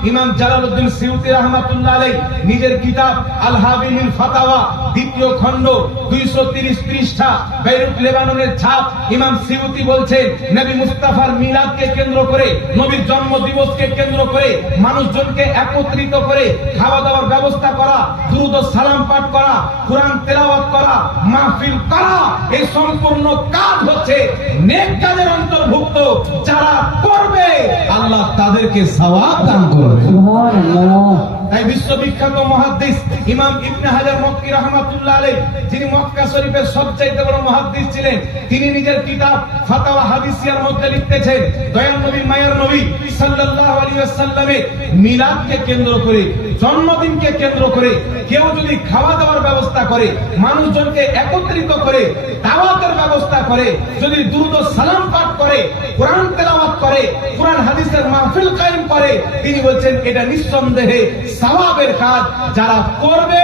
ইমাম জালালউদ্দিন সিউতি রাহমাতুল্লাহ আলাইহি নিজের কিতাব আল হাবিলিল ফাতাওয়া দ্বিতীয় খণ্ড 230 পৃষ্ঠা, বেইরুত লেবাননের ছাপ, ইমাম সিউতি বলছেন নবী মুস্তাফার মিলাদকে কেন্দ্র করে, নবীর জন্ম দিবসকে কেন্দ্র করে মানুষজনকে একত্রিত করে খাওয়া দাওয়ার ব্যবস্থা করা, দুরূদ ও সালাম পাঠ করা, কুরআন তেলাওয়াত করা, মাহফিল করা, এই সম্পূর্ণ কাজ হচ্ছে নেক কাজের অন্তর্ভুক্ত। যারা করবে আল্লাহ তাদেরকে সওয়াব দান করবে। সুবহানাল্লাহ। তাই বিশ্ববিখ্যাত মুহাদ্দিস ইমাম ইবনে হাজার মক্কি রাহমাতুল্লাহ আলাইহি, যিনি মক্কা শরীফের সবচেয়ে বড় মুহাদ্দিস ছিলেন, তিনি নিজের কিতাব ফাতাওয়া হাদিসিয়ার মধ্যে লিখতেছেন দয়ার নবী মায়ের নবী সাল্লাল্লাহু আলাইহি ওয়াসাল্লামের মিলাদকে কেন্দ্র করে, জন্মদিনকে কেন্দ্র করে কেউ যদি খাওয়া দাওয়ার ব্যবস্থা করে, মানুষজনকে একত্রিত করে দাওয়াতের ব্যবস্থা করে, যদি দুরূদ ও সালাম পাঠ করে, কোরআন তেলাওয়াত করে, কোরআন হাদিসের মাহফিল কায়েম করে, তিনি বলছেন এটা নিঃসন্দেহে সওয়াবের কাজ। যারা করবে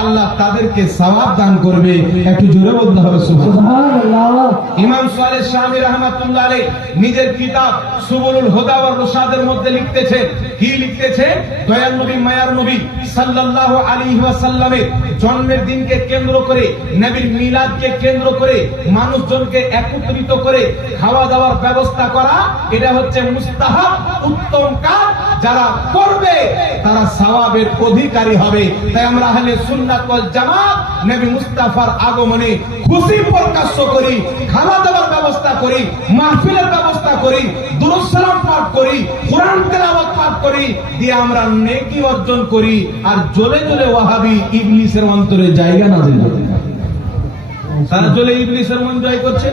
আল্লাহ তাদেরকে সওয়াব দান করবে। একটু জোরে বলতে হবে সুবহানাল্লাহ। সুবহানাল্লাহ। ইমাম সালেহ শামী রাহমাতুল্লাহ আলাইহি নিজের কিতাব সুবুলুল হুদা ওয়ার রশাদের মধ্যে লিখতেছে, কি লিখতেছে? দয়ার নবী মায়ার নবী সাল্লাল্লাহু আলাইহি ওয়াসাল্লামের জন্মের দিনকে কেন্দ্র করে, নবীর মিলাদকে কেন্দ্র করে মানুষজনকে একত্রিত করে খাওয়া দাওয়ার ব্যবস্থা করা, এটা হচ্ছে মুস্তাহাব, উত্তম কাজ। যারা করবে তারা সওয়াবের অধিকারী হবে। তাই আমরা আহলে সুন্নাত ওয়াল জামাত নবী মুস্তাফার আগমনে খুশি প্রকাশ করি, খাওয়া দাওয়ার ব্যবস্থা করি, মাহফিলের ব্যবস্থা করি, দুরূদ সালাম পাঠ করি, কোরআন তেলাওয়াত পাঠ করি, দিয়ে আমরা নেকি অর্জন করি। আর জ্বলে জ্বলে ওয়াহাবি ইবলিসের অন্তরে জায়গা নাজিল করে। তারা জ্বলে ইবলিসের মন জয় করছে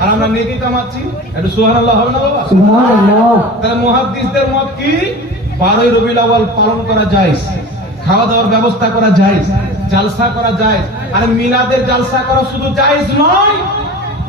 আর আমরা নেকি কামাচ্ছি। একটু সুবহানাল্লাহ হবে না বাবা? সুবহানাল্লাহ। তাহলে মুহাদ্দিসদের মত কি? 12ই রবিউল আউয়াল পালন করা যায়, খাওয়া দাওয়ার ব্যবস্থা করা যায়, জালসা করা যায়। আর মিলাদের জালসা করা শুধু জায়েজ নয়,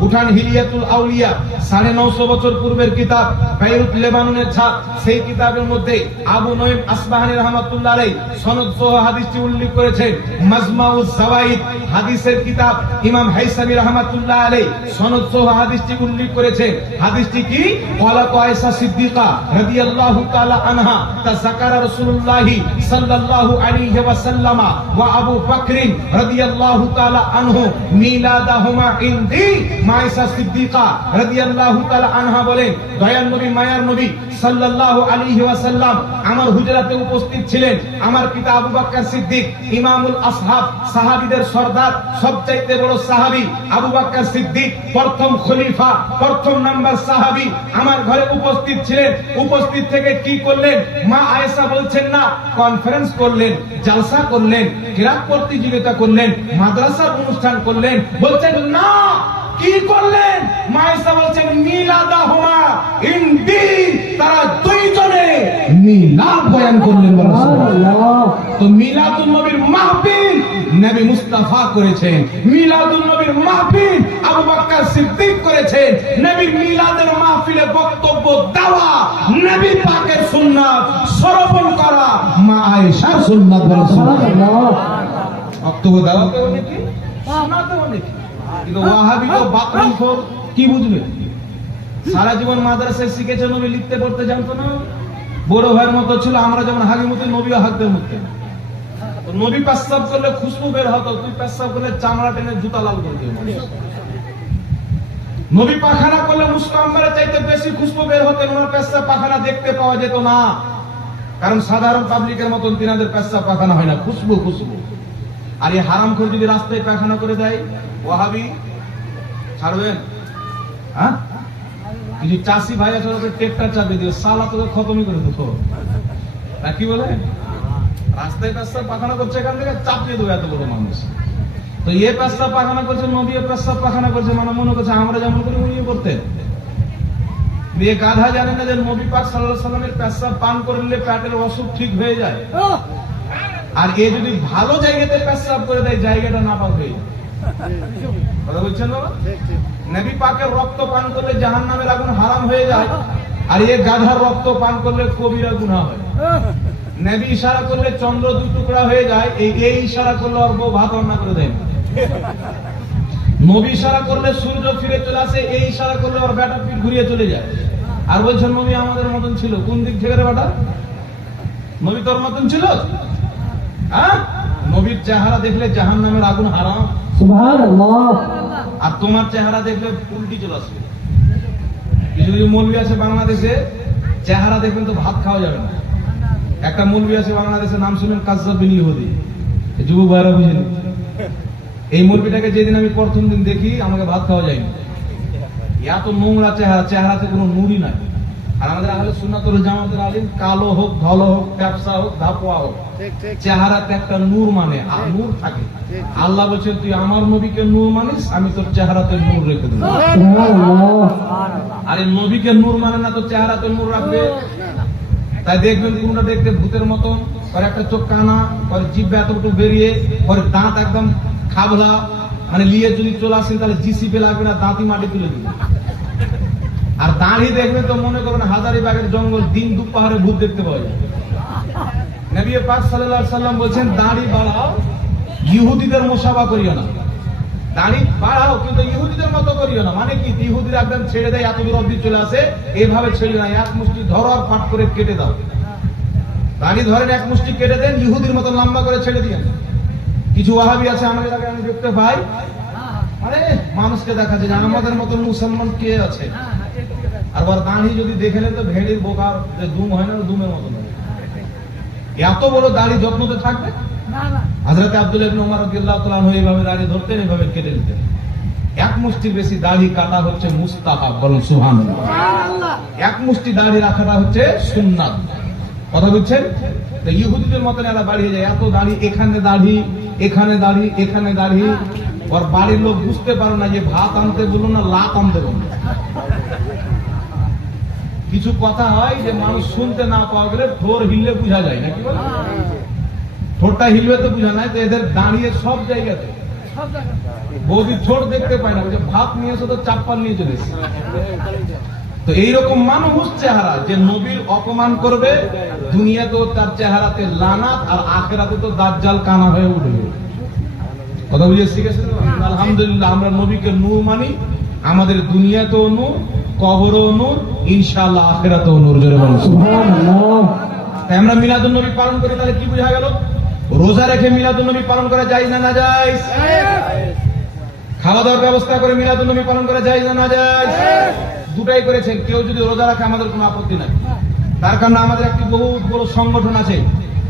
উঠান হিলিয়াতুল আউলিয়া 950 বছর পূর্বের কিতাব, বেইরুত লেবাননের ছাপ, সেই কিতাবের মধ্যে আবু নঈম আসবাহানী রাহমাতুল্লাহ আলাইহি সনদ সহ হাদিসটি উল্লেখ করেছেন। মাজমাউজ জাওয়াইদ হাদিসের কিতাব, ইমাম হাইসামী রাহমাতুল্লাহ আলাইহি সনদ সহ হাদিসটি উল্লেখ করেছেন। হাদিসটি কি? ক্বালাত আয়েশা সিদ্দিকা রাদিয়াল্লাহু তাআলা আনহা তাযাকারা রাসূলুল্লাহ সাল্লাল্লাহু আলাইহি ওয়াসাল্লাম ওয়া আবু বকর রাদিয়াল্লাহু তাআলা আনহু মিলাদাহুমা ইনদি। আয়েশা সিদ্দিকা রাদিয়াল্লাহু তাআলা আনহা বলেন, দয়ার নবী মায়ার নবী সাল্লাল্লাহু আলাইহি ওয়াসাল্লাম আমার হুজরাতে উপস্থিত ছিলেন। আমার পিতা আবু বকর সিদ্দিক ইমামুল আসহাব, সাহাবীদের সরদার, সবচাইতে বড় সাহাবী আবু বকর সিদ্দিক, প্রথম খলিফা, প্রথম নাম্বার সাহাবী আমার ঘরে উপস্থিত ছিলেন। উপস্থিত থেকে কি করলেন? মা আয়েশা বলছেন না, কনফারেন্স করলেন, জালসা করলেন, কিরাত প্রতিযোগিতা করলেন, মাদ্রাসার অনুষ্ঠান করলেন। বলছেন না, কি করলেন? মায়েশা বলছেন মিলাদাহুমা ইনদি, তারা দুইজনে মিলাদ বয়ান করলেন। সুবহানাল্লাহ। তো মিলাদুন নবীর মাহফিল নবী মুস্তাফা করেছেন, মিলাদুন নবীর মাহফিল আবু বকর সিদ্দিক করেছেন। নবীর মিলাদের মাহফিলে বক্তব্য দেওয়া, নবী পাকের সুন্নাত শ্রবণ করা, মা আয়েশার সুন্নাত। সুবহানাল্লাহ। বক্তব্য দেওয়া তো অনেকে, শোনাতে অনেকে, কিন্তু ওয়াহাবি তো বাকরখোর, কি বুঝবে? সারা জীবন মাদ্রাসায় শিখেছে, নবী লিখতে পড়তে জানতো না। বড় ভাইয়ের মতো ছিল, আমরা যেমন হাগি মুতি, নবীও হাগতে মুততেন। তো নবী পেশাব করলে খুশবু বের হতো, তুই পেশাব করলে চামড়া টেনে জুতা লাল করে দিও। নবী পাখানা করলে মুসকাম্বারে চাইতে বেশি খুশবু বের হতেন, ওনার পেশাব পাখানা দেখতে পাওয়া যেত না। কারণ সাধারণ পাবলিকের মতন তিনাদের পেশাব পাখানা হয় না, খুশবু খুশবু। আর এই হারামখোর যদি রাস্তায় পায়খানা করে দেয়, ওয়াহাবি ছাড়বেন? হ্যাঁ, কিছু চাষি ভাই আছে, ওকে ট্রেক্টর চাপিয়ে দিও, সালা তোকে খতমই করে দেবো। তা কি বলে? রাস্তায় পেশাব পায়খানা করছে, এখান থেকে চাপিয়ে দেবো এত বড় মানুষ। তো এ পেশাব পায়খানা করছে, নবী পেশাব পায়খানা করছে, মানে মনে করছে আমরা যেমন করি উনিও করতেন। এ গাধা জানে না যে নবী পাক সাল্লাল্লাহু আলাইহি সাল্লামের পেশাব পান করলে পেটের অসুখ ঠিক হয়ে যায়। আর এ যদি ভালো জায়গাতে পেশাব করে দেয়, জায়গাটা নাপাক হয়ে যায়। কথা বলছেন বাবা? নবী পাকের রক্ত পান করলে জাহান্নামের আগুন হারাম হয়ে যায়, আর এ গাধার রক্ত পান করলে কবিরা গুনাহ হয়। নবী ইশারা করলে চন্দ্র দুই টুকরা হয়ে যায়, এই ইশারা করলে ওর বউ ভাত রান্না করে দেয়। নবী ইশারা করলে সূর্য ফিরে চলে আসে, এই ইশারা করলে ওর বেটা পিঠ ঘুরিয়ে চলে যায়। আর বলছেন নবী আমাদের মতন ছিল, কোন দিক থেকে রে বেটা? নবী তোর মতন ছিল? হ্যাঁ, নবীর চেহারা দেখলে জাহান্নামের আগুন হারাম, সুবহানাল্লাহ। আর তোমার চেহারা দেখলে উল্টি চলে আসবে। কিছু কিছু মৌলবি আছে বাংলাদেশে, চেহারা দেখবেন তো ভাত খাওয়া যাবে না। একটা মৌলবি আছে বাংলাদেশে, নাম শুনেন কাজ্জাব বিন ইহুদি, যুবক ভাইরা বুঝেন। এই মৌলবিটাকে যেদিন আমি প্রথম দিন দেখি, আমাকে ভাত খাওয়া যায়নি। এত নোংরা চেহারা, চেহারাতে কোনো নূরই নাই। আর আমাদের আহলে সুন্নাত ওয়াল জামাতের আলিম কালো হোক, ধলো হোক, ক্যাপসা হোক, ধাপোয়া হোক, চেহারাতে একটা নূর মানে, আর নূর থাকে। আল্লাহ বলছেন তুই আমার নবীকে নূর মানিস, আমি তোর চেহারাতে নূর রেখে দেবো। সুবহানাল্লাহ। আর এই নবীকে নূর মানে না, তো চেহারাতে নূর রাখবে। তাই দেখবেন কোনটা দেখতে ভূতের মতন, আর একটা চোখ কানা, আর জিহ্বা এতটুকু বেরিয়ে, আর দাঁত একদম খাবলা, মানে লিয়ে যদি চলে আসেন তাহলে জিসিপি লাগবে না, দাঁতই মাটি তুলে দিবে। আর দাঁড়ি দেখবেন তো মনে করবেন হাজারিবাগের জঙ্গল, দিন দুপাহাড়ে ভূত দেখতে পাওয়া যায়। নবী পাক সাল্লাল্লাহু আলাইহি সাল্লাম বলছেন দাঁড়ি বাড়াও, ইহুদিদের মুসাফা করিও না। দাড়ি বাড়াও, কিন্তু ইহুদিদের মতো করিও না। মানে কি, ইহুদিরা একদম ছেড়ে দেয়, এত দূর অব্দি চলে আসে, এভাবে ছেড়ে না, এক মুষ্টি ধরো আর পাট করে কেটে দাও। দাড়ি ধরেন, এক মুষ্টি কেটে দেন, ইহুদির মতো লম্বা করে ছেড়ে দিয়ে। কিছু ওয়াহাবি আছে আমাদের এলাকায়, আমি দেখতে পাই, আরে মানুষকে দেখাচ্ছে যে আমাদের মতো মুসলমান কে আছে। আর ওর দাড়ি যদি দেখে নেন তো ভেড়ির বোকার যে দুম হয় না, দুমের মতো নয়। এত বড় দাড়ি যত্নতে থাকবে। হযরত আব্দুল্লাহ ইবনে ওমর রাদিয়াল্লাহু তাআলা আনহু এইভাবে দাড়ি ধরতেন, এইভাবে কেটে দিতেন। এক মুষ্টির বেশি দাড়ি কাটা হচ্ছে মুস্তাহাব, বলুন সুবহানাল্লাহ। এক মুষ্টি দাড়ি রাখাটা হচ্ছে সুন্নাত। কথা বুঝছেন? তো ইহুদিদের মতন এরা বাড়িয়ে যায়, এত দাড়ি, এখানে দাড়ি, এখানে দাড়ি, এখানে দাড়ি। ওর বাড়ির লোক বুঝতে পারে না যে ভাত আনতে বললো না লাত আনতে বললো। কিছু কথা হয় যে মানুষ শুনতে না পাওয়া গেলে ঠোর হিললে বোঝা যায়, নাকি বলে? ঠোঁটটা হিলবে তো বোঝা নাই, তো এদের দাঁড়িয়ে সব জায়গাতে। বৌদি ঠোঁট দেখতে পায় না, বলছে ভাত নিয়ে এসে তো চাপ্পাল নিয়ে চলে এসেছে। তো এইরকম মানুষ চেহারা যে নবীর অপমান করবে, দুনিয়াতেও তার চেহারাতে লানাত, আর আখিরাতে তো দাজ্জাল কানা হয়ে উঠবে। কথা বুঝে শিখেছেন? আলহামদুলিল্লাহ, আমরা নবীকে নূর মানি, আমাদের দুনিয়াতেও নূর, কবরও নূর, ইনশাআল্লাহ আখিরাতেও নূর। জোরে বলুন সুবহানাল্লাহ। তাই আমরা মিলাদুন নবী পালন করি, তাহলে কি বোঝা গেল? রোজা রেখে মিলাদুন নবী পালন করা যায় না না যায়? খাওয়া দাওয়ার ব্যবস্থা করে মিলাদুন নবী পালন করা যায় না না যায়? দুটাই করেছেন। কেউ যদি রোজা রাখে আমাদের কোনো আপত্তি নাই। তার কারণে আমাদের একটি বহুত বড় সংগঠন আছে,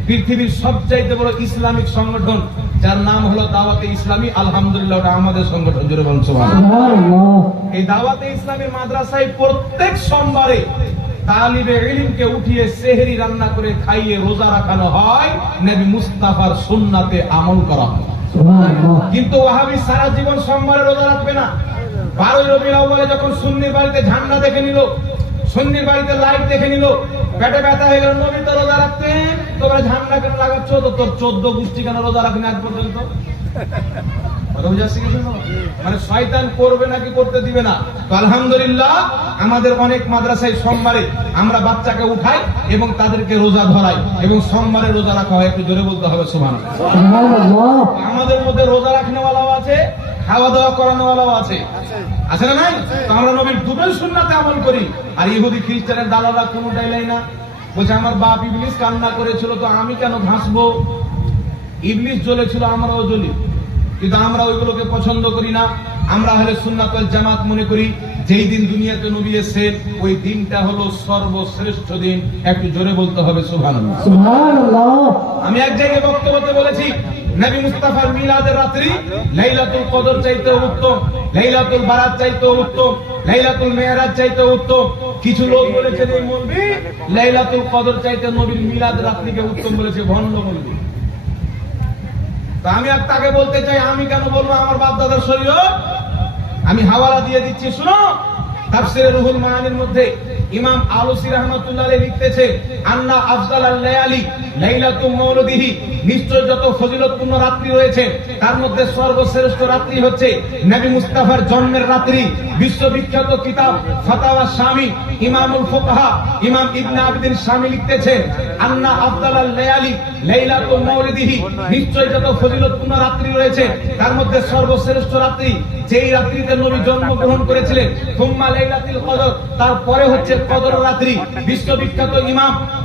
পৃথিবীর সবচাইতে বড় ইসলামিক সংগঠন, যার নাম হলো দাওয়াতে ইসলামী। আলহামদুলিল্লাহ, ওটা আমাদের সংগঠন। জোরে বলুন সুবহানাল্লাহ। এই দাওয়াতে ইসলামী মাদ্রাসায় প্রত্যেক সোমবারে তালিবে ইলমকে উঠিয়ে সেহরি রান্না করে খাইয়ে রোজা রাখানো হয়, নবী মুস্তাফার সুন্নাতে আমল করা হয়। কিন্তু ওয়াহাবি সারা জীবন সোমবারে রোজা রাখবে না। 12 রবিউল আউয়ালে যখন সুন্নির বাড়িতে ঝান্ডা দেখে নিল, সুন্নির বাড়িতে লাইট দেখে নিল, পেটে ব্যথা হয়ে গেল, নবী তো রোজা রাখতেন, তোমরা ঝান্ডা কেন লাগাচ্ছ? তো তোর 14 গোষ্ঠী কেন রোজা রাখেন আজ পর্যন্ত? মানে শয়তান করবে নাকি করতে দিবে না? তো আলহামদুলিল্লাহ, আমাদের অনেক মাদ্রাসায় সোমবারে আমরা বাচ্চাকে উঠাই এবং তাদেরকে রোজা ধরাই, এবং সোমবারে রোজা রাখা হয়। একটু জোরে বলতে হবে সুবহানাল্লাহ। আমাদের মধ্যে রোজা রাখনেওয়ালাও আছে, খাওয়া দাওয়া করানোওয়ালাও আছে, আছে না নাই? তো আমরা নবীর দুটোই সুন্নাতে আমল করি। আর ইহুদি খ্রিস্টানের দালালরা কোনোটাই লাই না। বলছে আমার বাপ ইবলিস কান্না করেছিল, তো আমি কেন ঘাসবো? ইবলিস জ্বলেছিল, আমরাও জ্বলি, কিন্তু আমরা ওইগুলোকে পছন্দ করি না। আমরা আহলে সুন্নাত ওয়াল জামাত মনে করি যেই দিন দুনিয়াতে নবী এসেছেন ওই দিনটা হলো সর্বশ্রেষ্ঠ দিন। একটু জোরে বলতে হবে সুবহানাল্লাহ। সুবহানাল্লাহ। আমি এক জায়গায় বক্তব্যতে বলেছি, নবী মুস্তাফার মিলাদের রাত্রি লাইলাতুল কদর চাইতেও উত্তম, লাইলাতুল বারাত চাইতেও উত্তম, লাইলাতুল মেরাজ চাইতেও উত্তম। কিছু লোক বলেছেন এই মৌলবি লাইলাতুল কদর চাইতে নবীর মিলাদ রাত্রিকে উত্তম বলেছে, ভণ্ড মৌলবি। তা আমি আর তাকে বলতে চাই, আমি কেন বলবো? আমার বাপ দাদার শরীয়ত আমি হাওয়ালা দিয়ে দিচ্ছি, শুনো। তাফসীরে রুহুল মাআনির মধ্যে ইমাম আলুসী রাহমাতুল্লাহ আলাইহি লিখতেছে, আন্না আফজালাল লায়ালি লাইলাতুল মাউলিদিহি, নিশ্চয় যত ফজিলতপূর্ণ রাত্রি রয়েছে তার মধ্যে সর্বশ্রেষ্ঠ রাত্রি হচ্ছে নবী মুস্তাফার জন্মের রাত্রি। বিশ্ববিখ্যাত কিতাব ফাতাওয়া শামী ইমামুল ফুকাহা ইমাম ইবনে আবিদিন শামী লিখতেছেন, আন্না আফজালাল লায়ালি লাইলাতুল মাউলিদিহি, নিশ্চয় যত ফজিলতপূর্ণ রাত্রি রয়েছে তার মধ্যে সর্বশ্রেষ্ঠ রাত্রি যেই রাত্রিতে নবী জন্মগ্রহণ করেছিলেন। সুম্মা লাইলাতুল কদর, তারপরে হচ্ছে কদর রাত্রি। বিশ্ববিখ্যাত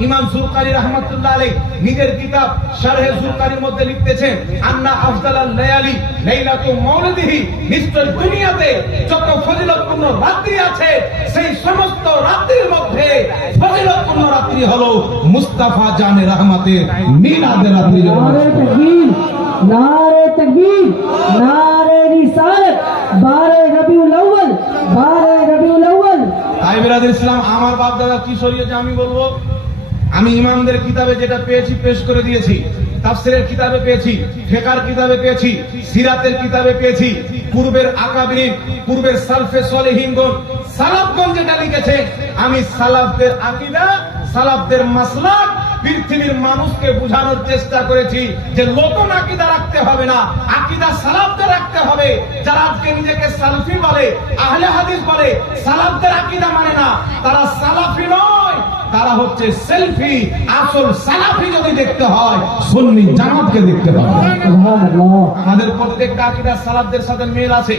ইমাম জুরকানি রাহমাতুল্লাহ আলাইহি নিজের কিতাব শারহে জুরকানির মধ্যে লিখতেছেন, আন্না আফজালাল লায়ালি লাইলাতুল মাউলিদিহি, নিশ্চয় দুনিয়াতে যত ফজিলতপূর্ণ রাত্রি আছে সেই সমস্ত রাত্রির মধ্যে ফজিলতপূর্ণ রাত্রি হলো মুস্তাফা জানে রহমতের মিলাদের রাত্রি। নারে তাকবীর, নারে তাকবীর, নারে রিসালাত। 12 রবিউল আউয়াল, 12 রবিউল আউয়াল। তাই বিরাদর ইসলাম, আমার বাপ দাদা কি শরীয়তে আমি বলবো? আমি ইমামদের কিতাবে যেটা পেয়েছি পেশ করে দিয়েছি, তাফসীরের কিতাবে পেয়েছি, ফিকহের কিতাবে পেয়েছি, সিরাতের কিতাবে পেয়েছি। পূর্বের আকাবিরিন, পূর্বের সালফে সালেহিনগণ, সালাফগণ যেটা লিখেছে, আমি সালাফদের আকীদা, সালাফদের মাসলাক পৃথিবীর মানুষকে বোঝানোর চেষ্টা করেছি যে নতুন আকীদা রাখতে হবে না, আকীদা সালাফদের রাখতে হবে। যারা আজকে নিজেকে সালফি বলে, আহলে হাদিস বলে, সালাফদের আকীদা মানে না, তারা সালাফি নয়, তারা হচ্ছে সেলফি। আসল সালাফি যদি দেখতে হয় সুন্নি জামাতকে দেখতে হবে। সুবহানাল্লাহ। আমাদের প্রত্যেকটা আকীদা সালাফদের সাথে মিল আছে,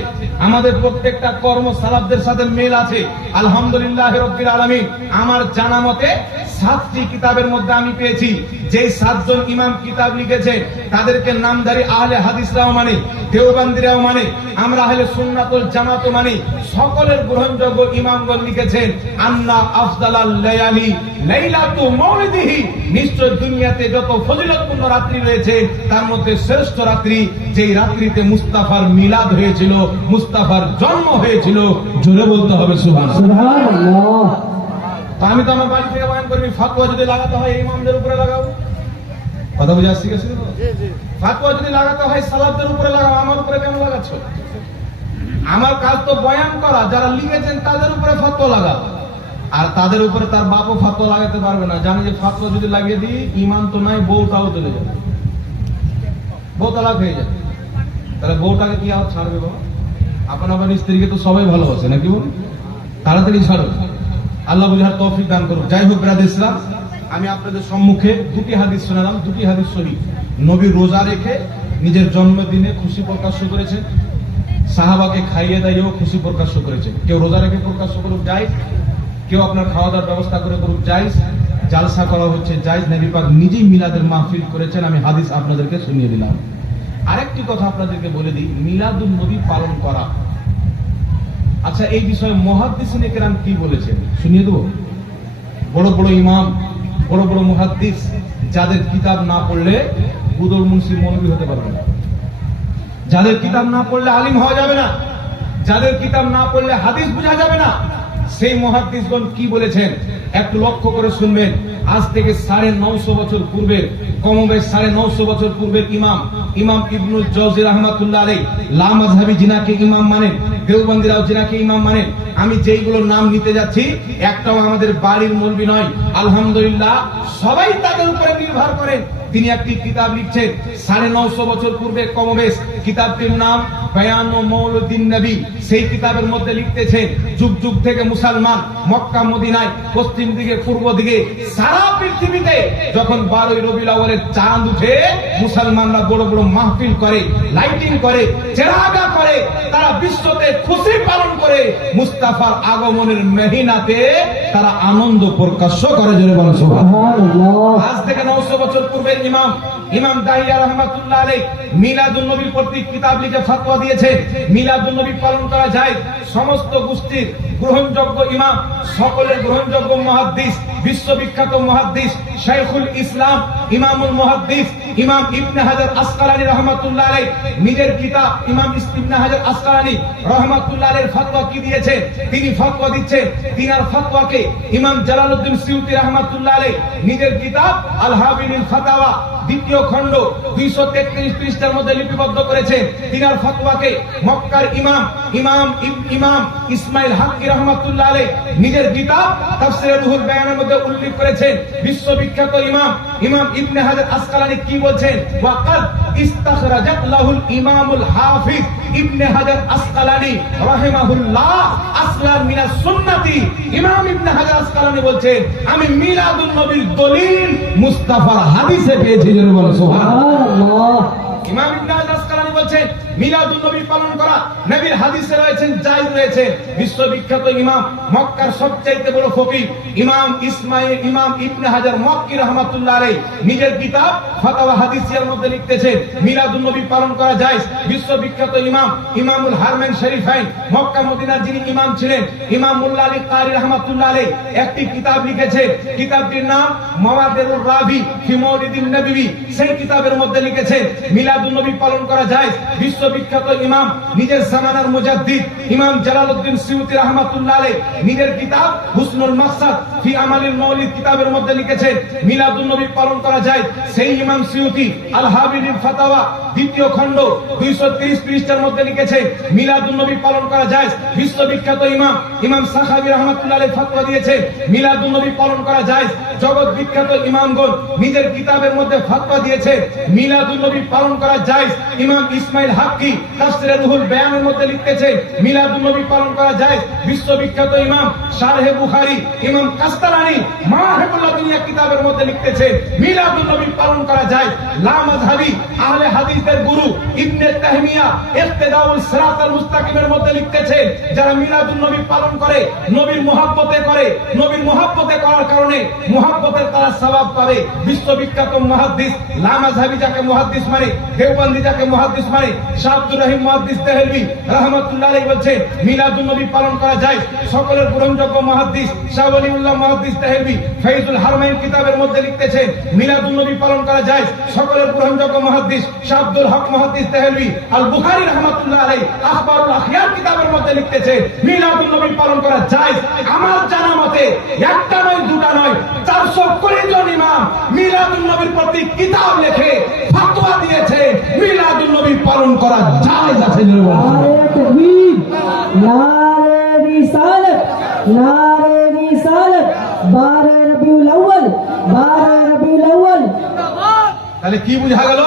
আমাদের প্রত্যেকটা কর্ম সালাফদের সাথে মিল আছে। আলহামদুলিল্লাহ রাব্বিল আলামিন। আমার জানা মতে 7টি কিতাবের মধ্যে আমি পেয়েছি যে 7 জন ইমাম কিতাব লিখেছে তাদেরকে নামধারী আহলে হাদিসরাও মানে, দেওবন্দিরাও মানে, আমরা আহলে সুন্নাত ওয়াল জামাতও মানে, সকলের গ্রহণযোগ্য ইমামগণ লিখেছেন আন্না আফদালাল লায়ালি লাইলাতু মাউলিদিহি, নিশ্চয় দুনিয়াতে যত ফজিলতপূর্ণ রাত্রি রয়েছে তার মধ্যে শ্রেষ্ঠ রাত্রি যেই রাত্রিতে মুস্তাফার মিলাদ হয়েছিল, মুস্তাফার জন্ম হয়েছিল। জোরে বলতে হবে সুবহানাল্লাহ। সুবহানাল্লাহ। তো আমি তো আমার বাড়ি থেকে বয়ান করি, ফাতোয়া যদি লাগাতে হয় ইমামদের উপরে লাগাও। কথা বুঝে আসছে? ফাতোয়া যদি লাগাতে হয় সালাফদের উপরে লাগাও, আমার উপরে কেন লাগাচ্ছ? আমার কাজ তো বয়ান করা, যারা লিখেছেন তাদের উপরে ফাতোয়া লাগাও। আর তাদের উপরে তার বাপও ফাতোয়া লাগাতে পারবে না। জানি যে ফাতোয়া যদি লাগিয়ে দিই ইমান তো নাই, বউটাও চলে যাবে, বউ তালাক হয়ে যাবে। তাহলে বউটাকে কি আর ছাড়বে বাবা? আপনার আমার স্ত্রীকে তো সবাই ভালোবাসে নাকি বলুন? তাড়াতাড়ি ছাড়ো, আল্লাহ বুঝার তৌফিক দান করুন। যাই হোক ব্রাদার ইসলাম, আমি আপনাদের সম্মুখে 2টি হাদিস শোনালাম, 2টি হাদিস সহিহ। নবী রোজা রেখে নিজের জন্মদিনে খুশি প্রকাশ করেছেন, সাহাবাকে খাইয়ে দাইয়েও খুশি প্রকাশ করেছেন। কেউ রোজা রেখে প্রকাশ করুক জায়েজ, কেউ আপনার খাওয়া দাওয়ার ব্যবস্থা করে করুক জায়েজ, জালসা করা হচ্ছে জায়েজ। নবী পাক নিজেই মিলাদের মাহফিল করেছেন। আমি হাদিস আপনাদেরকে শুনিয়ে দিলাম। আরেকটি কথা আপনাদেরকে বলে দিই, মিলাদুন নবী পালন করা। আচ্ছা, এই বিষয়ে মুহাদ্দিসিনে কেরাম কি বলেছেন শুনিয়ে দেব। বড় বড় ইমাম, বড় বড় মুহাদ্দিস, যাদের কিতাব না পড়লে বুদর মুন্সি মৌলবী হতে পারবে না, যাদের কিতাব না পড়লে আলিম হওয়া যাবে না, যাদের কিতাব না পড়লে হাদিস বোঝা যাবে না, সেই মুহাদ্দিসগণ কি বলেছেন একটু লক্ষ্য করে শুনবেন। আজ থেকে 950 বছর পূর্বের, কমবেশ 950 বছর পূর্বের ইমাম ইবনুল জাওজি রাহমাতুল্লাহ আলাইহি, লা মাযহাবী জিনাকে ইমাম মানেন, দেওবন্দিরাও জিনাকে ইমাম মানেন। আমি যেইগুলো নাম নিতে যাচ্ছি একটাও আমাদের বাড়ির মৌলবী নয়। আলহামদুলিল্লাহ সবাই তাদের উপরে নির্ভর করেন। তিনি একটি কিতাব লিখছেন 950 বছর পূর্বে কমবেশ। কিতাবটির নাম বায়ান মৌলুদ্দিন নবী। সেই কিতাবের মধ্যে লিখতেছেন যুগ যুগ থেকে মুসলমান মক্কা মদিনায়, পশ্চিম দিকে পূর্ব দিকে, সারা পৃথিবীতে যখন 12ই রবিউল আউয়ালের চাঁদ উঠে মুসলমানরা বড় বড় মাহফিল করে, লাইটিং করে, চেরাগা করে, তারা বিশ্বতে খুশি পালন করে, মুস্তাফার আগমনের মহিনাতে তারা আনন্দ প্রকাশ করে। জোরে বলুন সুবহানাল্লাহ। আজ থেকে 900 বছর পূর্বের ইমাম দাহিয়া রাহমাতুল্লাহ আলাইহি মিলাদুন নবীর প্রতি কিতাব লিখে ফতোয়া দিয়েছে মিলাদুন নবী পালন করা যায়। সমস্ত গোষ্ঠীর গ্রহণযোগ্য ইমাম, সকলের গ্রহণযোগ্য মুহাদ্দিস, বিশ্ববিখ্যাত মুহাদ্দিস শাইখুল ইসলাম ইমামুল মুহাদ্দিস ইমাম ইবনে হাজার আসকালানী রাহমাতুল্লাহ আলাইহি নিজের কিতাব ইমাম ইবনে হাজার আসকালানী রাহমাতুল্লাহ আলাইহির ফতোয়া কি দিয়েছে? তিনি ফতোয়া দিচ্ছেন, তিনার ফতোয়াকে ইমাম জালালউদ্দিন সিউতি রাহমাতুল্লাহ আলাইহি নিজের কিতাব আল হাবিলিল ফাতাওয়া দ্বিতীয় খণ্ড 233 পৃষ্ঠার মধ্যে লিপিবদ্ধ করেছেন। তিনার ফতোয়াকে মক্কার ইমাম ইসমাইল হাক্কি রাহমাতুল্লাহ আলাইহি নিজের কিতাব তাফসীরে রুহুল বায়ানের মধ্যে উল্লেখ করেছেন। বিশ্ববিখ্যাত ইমাম ইবনে হাজার আসকালানী কি বলছেন? ওয়াকাদ ইস্তাখরাজাত লাহুল ইমামুল হাফিজ ইবনে হাজার আসকালানী রাহিমাহুল্লাহ আসলান মিনাস সুন্নতি। ইমাম ইবনে হাজার আসকালানী বলছেন আমি মিলাদুন নবীর দলিল মুস্তাফার হাদিসে পেয়েছি। জোরে বলো সুবহানাল্লাহ। ইমাম ইবনে হাজার আসকালানী বলছেন মিলাদুন নবী পালন করা নবীর হাদিসে রয়েছেন, জায়েজ রয়েছে। বিশ্ববিখ্যাত ইমাম, মক্কার সবচেয়ে বড় ফকিহ ইমাম ইবনে হাজার মক্কি রাহমাতুল্লাহ আলাইহি নিজের কিতাব ফাতাওয়া হাদিসিয়ার মধ্যে লিখতেছেন মিলাদুন নবী পালন করা জায়েজ। বিশ্ববিখ্যাত ইমামুল হারমাইন শরীফাইন, মক্কা মদিনার যিনি ইমাম ছিলেন ইমাম মুল্লা আলী কারি রাহমাতুল্লাহ আলাইহি একটি কিতাব লিখেছেন। কিতাবটির নাম মাওয়াদিরুর রাবি ফি মাউলিদিন নবী। সেই কিতাবের মধ্যে লিখেছেন মিলাদুন নবী পালন করা জায়েজ। বিশ্ববিখ্যাত ইমাম, নিজের জামানার মুজাদ্দিদ ইমাম জালালউদ্দিন সিউতি রাহমাতুল্লাহ আলাইহি নিজের কিতাব হুসনুল মাকসাদ ফি আমালিল মাউলিদ কিতাবের মধ্যে লিখেছেন মিলাদুন নবী পালন করা যায়। সেই ইমাম সিউতি আল হাবিলিল ফাতাওয়া দ্বিতীয় খণ্ড 230 পৃষ্ঠার মধ্যে লিখেছেন মিলাদুন নবী পালন করা যায়। বিশ্ববিখ্যাত ইমাম সাখাবী রাহমাতুল্লাহ আলাইহি ফতোয়া দিয়েছেন মিলাদুন নবী পালন করা যায়। জগৎ বিখ্যাত ইমামগণ নিজের কিতাবের মধ্যে ফতোয়া দিয়েছে মিলাদুন নবী পালন করা যায়। ইমাম ইসমাইল হাক্কি তাফসীরে রুহুল বায়ানের মধ্যে লিখতেছে মিলাদুন নবী পালন করা যায়। বিশ্ববিখ্যাত ইমাম শারহে বুখারী ইমাম কাস্তালানী মাওয়াহিবুল্লাহ দুনিয়া কিতাবের মধ্যে লিখতেছেন মিলাদুন নবী পালন করা যায়। লা মাযহাবী আহলে হাদিসের গুরু ইবনে তাহমিয়া ইক্তেদাউল সিরাতাল মুস্তাকিমের মধ্যে লিখতেছেন যারা মিলাদুন নবী পালন করে নবীর মুহাব্বতে করার কারণে মুহাব্বতের তারা সওয়াব পাবে। বিশ্ববিখ্যাত মুহাদ্দিস লা মাযহাবী যাকে মুহাদ্দিস মানে, দেওবন্দি যাকে মুহাদ্দিস মানে, শাহ আব্দুর রহিম মুহাদ্দিস দেহলভী রাহমাতুল্লাহ আলাইহি বলছেন মিলাদুন নবী পালন করা যায়। সকলের গ্রহণযোগ্য মুহাদ্দিস শাহ ওয়ালিউল্লাহ মুহাদ্দিস দেহলভী ফাইজুল হারমাইন কিতাবের মধ্যে লিখতেছেন মিলাদুন নবী পালন করা যায়। সকলের গ্রহণযোগ্য মুহাদ্দিস শাহ আব্দুল হক মুহাদ্দিস দেহলভী আল বুখারী রাহমাতুল্লাহ আলাইহি আখবারুল আখিয়ার কিতাবের মধ্যে লিখতেছেন মিলাদুন নবী পালন করা যায়। আমার জানা মতে একটা নয় দুটা নয় 420 জন ইমাম মিলাদুন নবীর প্রতি কিতাব লিখে ফতোয়া দিয়েছে মিলাদুন নবী পালন করা যায় আছে। नारे तकबीर, नारे रिसालत, नारे रिसालत, 12 रबीउल अव्वल, 12 रबीउल अव्वल। তাহলে কি বোঝা গেল?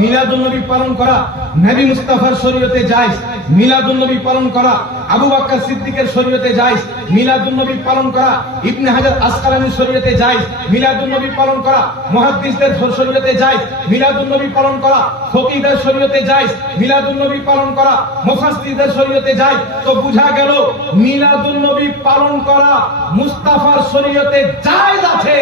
মিলাদুন নবী পালন করা নবী মুস্তাফার শরীয়তে জায়েজ, মিলাদুন নবী পালন করা আবু বকর সিদ্দিকের শরীয়তে জায়েজ, মিলাদুন নবী পালন করা ইবনে হাজার আসকালানির শরীয়তে জায়েজ, মিলাদুন নবী পালন করা মুহাদ্দিসদের শরীয়তে জায়েজ, মিলাদুন নবী পালন করা ফকিহদের শরীয়তে জায়েজ, মিলাদুন নবী পালন করা মুফাসসিরদের শরীয়তে জায়েজ। তো বোঝা গেল মিলাদুন নবী পালন করা মুস্তাফার শরীয়তে জায়েজ আছে,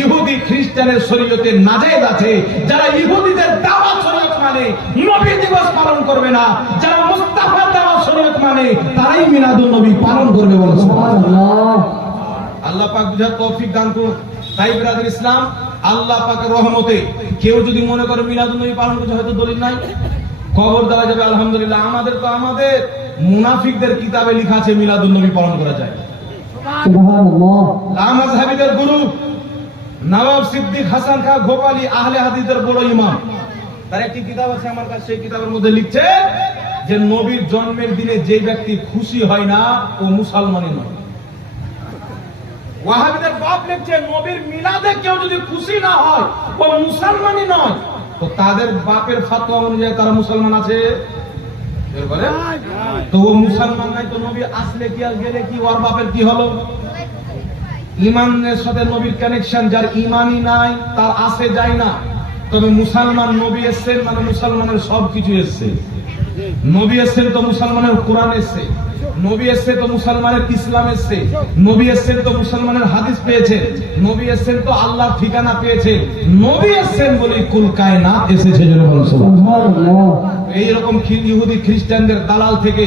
ইহুদি খ্রিস্টানের শরীয়তে নাজায়েজ আছে। যারা ইহুদিদের দাওয়াত শরীয়ত মানে নবী দিবস পালন করবে না, যারা মুস্তাফার দাওয়াত শরীয়ত মানে তারাই মিলাদুন নবী পালন করবে বলে সুবহানাল্লাহ। আল্লাহ পাক বুঝার তৌফিক দান করুন। তাই ব্রাদার ইসলাম, আল্লাহ পাকের রহমতে কেউ যদি মনে করে মিলাদুন নবী পালন করতে হয়তো দলিল নাই, খবর দেওয়া যাবে আলহামদুলিল্লাহ। আমাদের মুনাফিকদের কিতাবে লেখা আছে মিলাদুন নবী পালন করা যায়। সুবহানাল্লাহ। লা মাযহাবীদের গুরু নওয়াব সিদ্দিক হাসান খাঁ গোপালী আহলে হাদিসের বড় ইমাম, তার একটি কিতাব আছে আমার কাছে, সেই কিতাবের মধ্যে লিখছে যে নবীর জন্মের দিনে যে ব্যক্তি খুশি হয় না ও মুসলমানই নয়। ওয়াহাবীদের বাপ লিখছে নবীর মিলাদে কেউ যদি খুশি না হয় ও মুসলমানই নয়। তো তাদের বাপের ফতোয়া অনুযায়ী তারা মুসলমান আছে? তো ও মুসলমান নাই, তো নবী আসলে কি আর গেলে কি ওর বাপের কি হলো? ইমানের সাথে নবীর কানেকশন যার ইমানই নাই তার আসে যায় না। তবে মুসলমান নবী এসছেন মানে মুসলমানের সবকিছু এসছে। নবী এসছেন তো মুসলমানের কোরআন এসছে, নবী এসছে তো মুসলমানের ইসলাম এসছে, নবী এসছেন তো মুসলমানের হাদিস পেয়েছে, নবী এসছেন তো আল্লাহর ঠিকানা পেয়েছে, নবী এসছেন বলে কুল কায়নাত এসেছে। সুবহানাল্লাহ। এইরকম ইহুদি খ্রিস্টানদের দালাল থেকে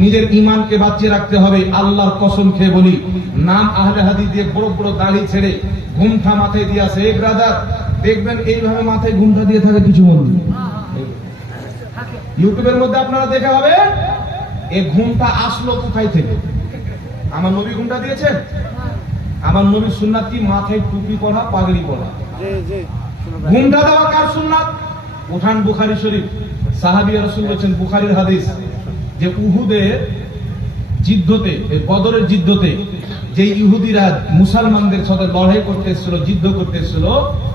নিজের ইমানকে বাঁচিয়ে রাখতে হবে। আল্লাহর কসম খেয়ে বলি, নাম আহলে হাদিস দিয়ে বড় বড় দাড়ি ছেড়ে ঘুমটা মাথায় দিয়ে আসে। এই ব্রাদার দেখবেন এইভাবে মাথায় ঘুমটা দিয়ে থাকে কিছু মানুষ, ইউটিউবের মধ্যে আপনারা দেখা হবে এই ঘুমটা আসলো কোথায় থেকে। আমার নবী ঘুমটা দিয়েছেন? আমার নবীর সুন্নাত কি মাথায় টুপি পরা, পাগড়ি পরা। ঘুমটা দেওয়া কার সুন্নাত? উঠান বুখারী শরীফ, সাহাবী রাসূল বলেছেন বুখারীর হাদিস যে উহুদের যুদ্ধতে, বদরের যুদ্ধতে যে ইহুদিরা মুসলমানদের সাথে লড়াই করতে এসেছিল, যুদ্ধ করতে এসেছিল,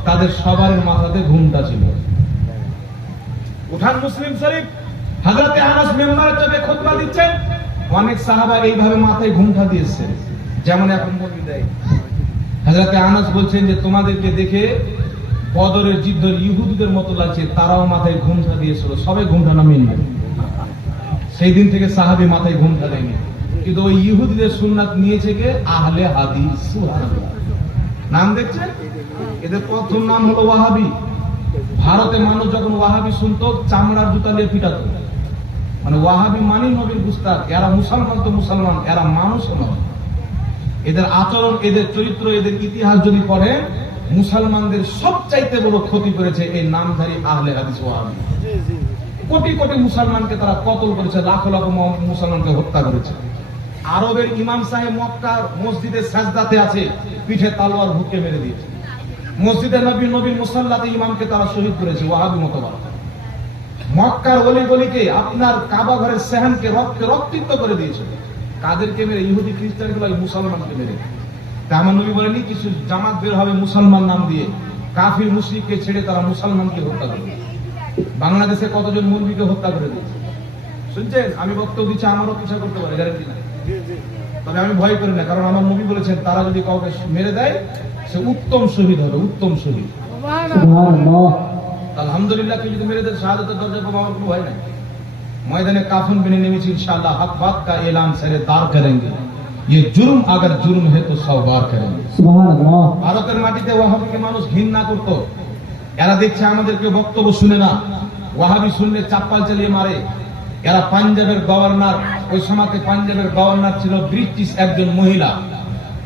তাদের সবার মাথাতে ঘুমটা ছিল। উঠান মুসলিম শরীফ, হযরতে আনাস মেম্বারে চেপে খুতবা দিচ্ছেন, অনেক সাহাবা এইভাবে মাথায় ঘুমটা দিয়েছে যেমন এখন বলি দেয়। হযরতে আনাস বলছেন যে তোমাদেরকে দেখে বদরের যুদ্ধের ইহুদিদের মতো লাগছে, তারাও মাথায় ঘুমটা দিয়েছিল, সবাই ঘুমটা নামিয়ে নিল। সেই দিন থেকে সাহাবী মাথায় ঘুমটা দেয়নি। কিন্তু ওই ইহুদিদের সুন্নাত নিয়েছে কে? আহলে হাদিস। সুবহানাল্লাহ। নাম দেখছেন? এদের প্রথম নাম হলো ওয়াহাবি। ভারতে মানুষ যখন ওয়াহাবি শুনতো চামড়ার জুতা দিয়ে পিটাতো, মানে ওয়াহাবি মানে নবীর গুস্তাখ। এরা মুসলমান তো মুসলমান, এরা মানুষ নয়। এদের আচরণ, এদের চরিত্র, এদের ইতিহাস যদি পড়েন, মুসলমানদের সবচাইতে বড় ক্ষতি করেছে এই নামধারী আহলে হাদিস ওয়াহাবি। কোটি কোটি মুসলমানকে তারা কতল করেছে, লাখ লাখ মুসলমানকে হত্যা করেছে। আরবের ইমাম সাহেব মক্কার মসজিদের সাজদাতে আছে, পিঠে তলোয়ার ঢুকে মেরে দিয়েছে। মসজিদে নবীর মুসাল্লাতে ইমামকে তারা শহীদ করেছে ওয়াহাবি মতবাদ। মক্কার অলি গলিকে, আপনার কাবা ঘরের সেহানকে রক্তিত করে দিয়েছে। কাদেরকে মেরে? ইহুদি খ্রিস্টানগুলো মুসলমানকে মেরে। আমার নবী বলেনি কিছু জামাত বের হবে মুসলমান নাম দিয়ে, কাফির মুশরিককে ছেড়ে তারা মুসলমানকে হত্যা করবে। বাংলাদেশে কতজন মুলবিকে হত্যা করে দিয়েছে শুনছেন? আমি বক্তব্য দিচ্ছি, আমারও পিছা করতে পারে, গ্যারান্টি নাই। তবে আমি ভয় করি না, কারণ আমার নবী বলেছেন তারা যদি কাউকে মেরে দেয় সে উত্তম শহীদ হবে, উত্তম শহীদ। সুবহানাল্লাহ। আলহামদুলিল্লাহ, কেউ যদি মেরে দেয় শাহাদাতের দরজা পাবো, আমার কোনো ভয় নাই। मैदान काफन बिने नेमेছি इंशाअल्लाह हक बात का ऐलान सरे दार करेंगे, ये जुर्म अगर जुर्म है तो 100 बार करेंगे। সুবহানাল্লাহ। ভারতের মাটিতে ওয়াহাবিকে মানুষ ঘৃণা করত, এরা দেখছে আমাদেরকে বক্তব্য শুনে না, ওয়াহাবি শুনলে চাপ্পাল চালিয়ে মারে। এরা পাঞ্জাবের গভর্নর, ওই সময়তে পাঞ্জাবের গভর্নর ছিল ব্রিটিশ একজন মহিলা,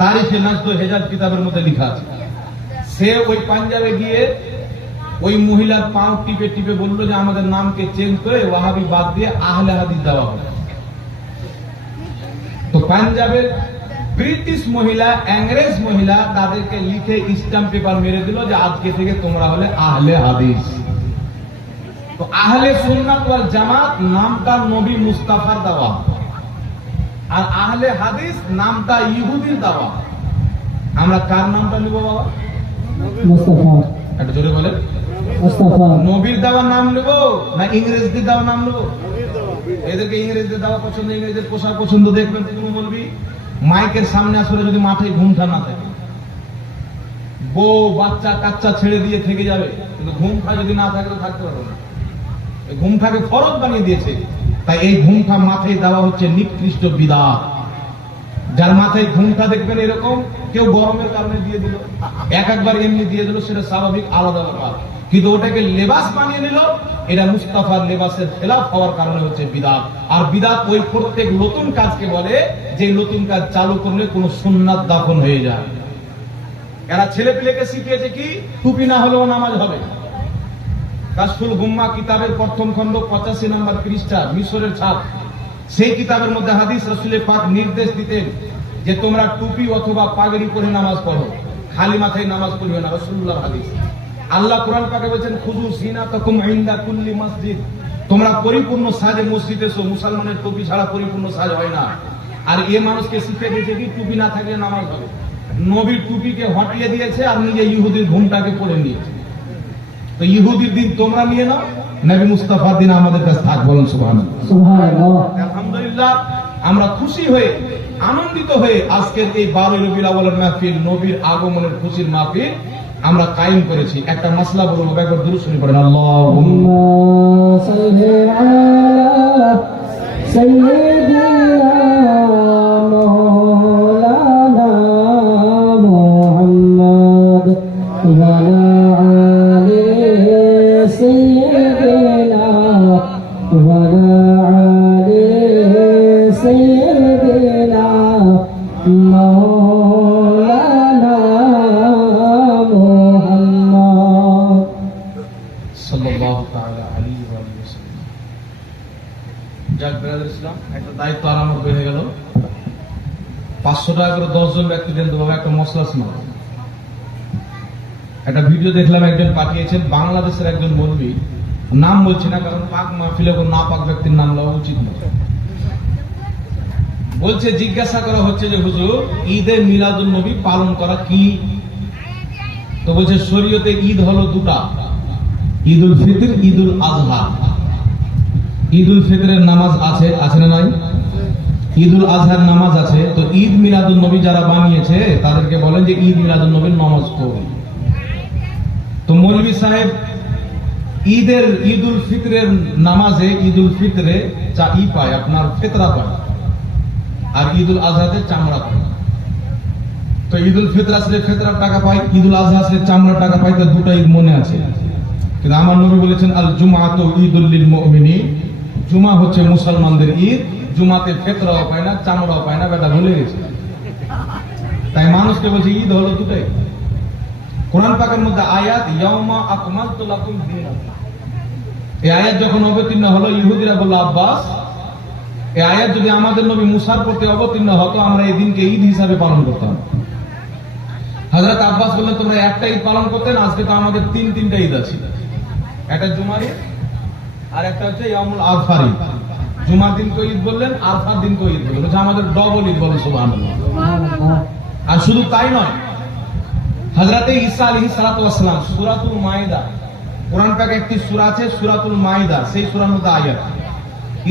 তারিখে নাজদ হেজাজ কিতাবের মধ্যে লেখা আছে। সে ওই পাঞ্জাবে গিয়ে ওই মহিলার পাও টিপে টিপে বললো যে আমাদের নামকে চেঞ্জ করে ওয়াহাবি বাদ দিয়ে আহলে হাদিস দেওয়া হবে। তো পাঞ্জাবের ব্রিটিশ মহিলা, ইংরেজ মহিলা তাদেরকে লিখে স্ট্যাম্প পেপার মেরে দিল যে আজকে থেকে তোমরা হলে আহলে হাদিস। তো আহলে সুন্নাত ওয়াল জামাত নামটা নবী মুস্তাফার দেওয়া, আর আহলে হাদিস নামটা ইহুদির দেওয়া। আমরা কার নামটা নিব বাবা? মুস্তাফা। একটু জোরে বলেন। মুস্তাফা। নবীর দেওয়া নাম নেব না ইংরেজদের দেওয়া নাম নেব? এদেরকে ইংরেজদের দেওয়া পছন্দ, ইংরেজদের পোশাক পছন্দ। দেখবেন তুমি বলবি মাইকের সামনে আসলে যদি মাথায় ঘুমটা না থাকে, বউ বাচ্চা কাচ্চা ছেড়ে দিয়ে থেকে যাবে, কিন্তু ঘুমটা যদি না থাকে তো থাকতে পারবে না। এই ঘুমটাকে ফরজ বানিয়ে দিয়েছে, তাই এই ঘুমটা মাথায় দেওয়া হচ্ছে নিকৃষ্ট বিদআত। যার মাথায় ঘুমটা দেখবেন এরকম, কেউ গরমের কারণে দিয়ে দিল, একবার এমনি দিয়ে দিল, সেটা স্বাভাবিক, আলাদা ব্যাপার। কিন্তু ওটাকে লেবাস বানিয়ে নিল, এটা মুস্তাফার লেবাসের খেলাফ হওয়ার কারণে হচ্ছে বিদআত। আর বিদআত ওই প্রত্যেক নতুন কাজকে বলে যে নতুন কাজ চালু করলে কোন সুন্নাত দাফন হয়ে যায়। এরা ছেলে পেলেকে শিখিয়েছে কি টুপি না হলেও নামাজ হবে। কাশফুল গুম্মা কিতাবের প্রথম খণ্ড 85 নম্বর পৃষ্ঠা, মিশরের ছাপ, সেই কিতাবের মধ্যে হাদিস রাসূল পাক নির্দেশ দিতেন যে তোমরা টুপি অথবা পাগড়ি পরে নামাজ পড়ো, খালি মাথায় নামাজ পড়বে না। রাসূলুল্লাহর হাদিস। আল্লাহ কোরআন পাকে বলেছেন খুযু সিনাতাকুম ইনদা কুল্লি মসজিদ, তোমরা পরিপূর্ণ সাজে মসজিদে এসো। মুসলমানের টুপি ছাড়া পরিপূর্ণ সাজ হয় না। আর এ মানুষকে শিখিয়ে দিয়েছে কি টুপি না থাকলে নামাজ হবে। নবীর টুপিকে হটিয়ে দিয়েছে আর নিজে ইহুদির ঘুমটাকে পরে নিয়েছে। তো ইহুদির দিন তোমরা নিয়ে নাও, নবী মুস্তাফার দিন আমাদের কাছে থাক। বলুন সুবহানাল্লাহ। সুবহানাল্লাহ। আলহামদুলিল্লাহ, আমরা খুশি হয়ে আনন্দিত হয়ে আজকের এই 12 রবিউল আউয়ালের মাহফিল, নবীর আগমনের খুশির মাহফিল আমরা কায়েম করেছি। একটা মাসলা বলবো, একবার দুরূদ শরীফ পড়েন। আল্লাহুম্মা সাল্লি আলা সাইয়্যিদিনা মাওলানা মুহাম্মদ ওয়া আলা আলি সাইয়্যিদিনা ওয়া আলা আলি সাইয়্যিদিনা মাওলানা মুহাম্মদ সাল্লাল্লাহু তাআলা আলাইহি ওয়া সাল্লাম। যাক ব্রাদার ইসলাম, একটা দায়িত্ব আর আমার হয়ে গেল। 500 টাকা করে 10 জন ব্যক্তি দেন তো বাবা, একটা মশলা শোনা। একটা ভিডিও দেখলাম, একজন পাঠিয়েছেন, বাংলাদেশের একজন মৌলবী, নাম বলছি না কারণ পাক মাহফিলে কোন না পাক ব্যক্তির নাম লওয়া উচিত না। বলছে, জিজ্ঞাসা করা হচ্ছে যে হুজুর ঈদে মিলাদুন নবী পালন করা কি? তো বলছে শরীয়তে ঈদ হলো দুটা, ঈদুল ফিতর, ঈদুল আজহা। ঈদুল ফিতরের নামাজ আছে, আছে না নাই? ঈদুল আজহার নামাজ আছে। তো ঈদ মিলাদুন নবী যারা বানিয়েছে তাদেরকে বলেন যে ঈদ মিলাদুন নবীর নামাজ পড়ো। তো মৌলভী সাহেব ঈদের ঈদুল ফিতরের নামাজে, ঈদুল ফিতরে ই পায়, আপনার ফিতরা পায়, আর ঈদুল আজহাতে চামড়া পায়। তো ঈদুল ফিতর আসলে ফিতরার টাকা পায়, ঈদুল আজহা আসলে চামড়ার টাকা পায়। তো দুটা ঈদ মনে আছে, কিন্তু আমার নবী বলেছেন আল জুমআতু ঈদুল লিল মুমিনিন, জুমা হচ্ছে মুসলমানদের ঈদ। জুমাতে ফিতরাও পায় না, চামড়াও পায় না, বেটা ভুলে গেছে। তাই মানুষকে বলছে ঈদ হলো দুটাই। কোরআন পাকের মধ্যে আয়াত ইয়াউমা আকমালতু লাকুম দীনাকুম, এই আয়াত যখন অবতীর্ণ হলো, ইহুদিরা বলল আব্বাস, এই আয়াত যদি আমাদের নবী মুসার প্রতি অবতীর্ণ হতো, আমরা এই দিনকে ঈদ হিসাবে পালন করতাম। হযরত আব্বাস বললেন তোমরা একটা ঈদ পালন করতেন, আজকে তো আমাদের তিনটা ঈদ আছে। একটা জুমার ঈদ, আর একটা হচ্ছে ইয়ামুল আরফার ঈদ। জুমার দিনকে ঈদ বললেন, আরফার দিনকে ঈদ বললেন, হচ্ছে আমাদের ডবল ঈদ। বলেন সুবহানাল্লাহ। আর শুধু তাই নয়, হযরত ঈসা আলাইহিস সালাতু ওয়াস সালাম সূরাতুল মাইদা, কোরআন পাকে একটি সূরা আছে সূরাতুল মাইদা, সেই সূরার মধ্যে আয়াত,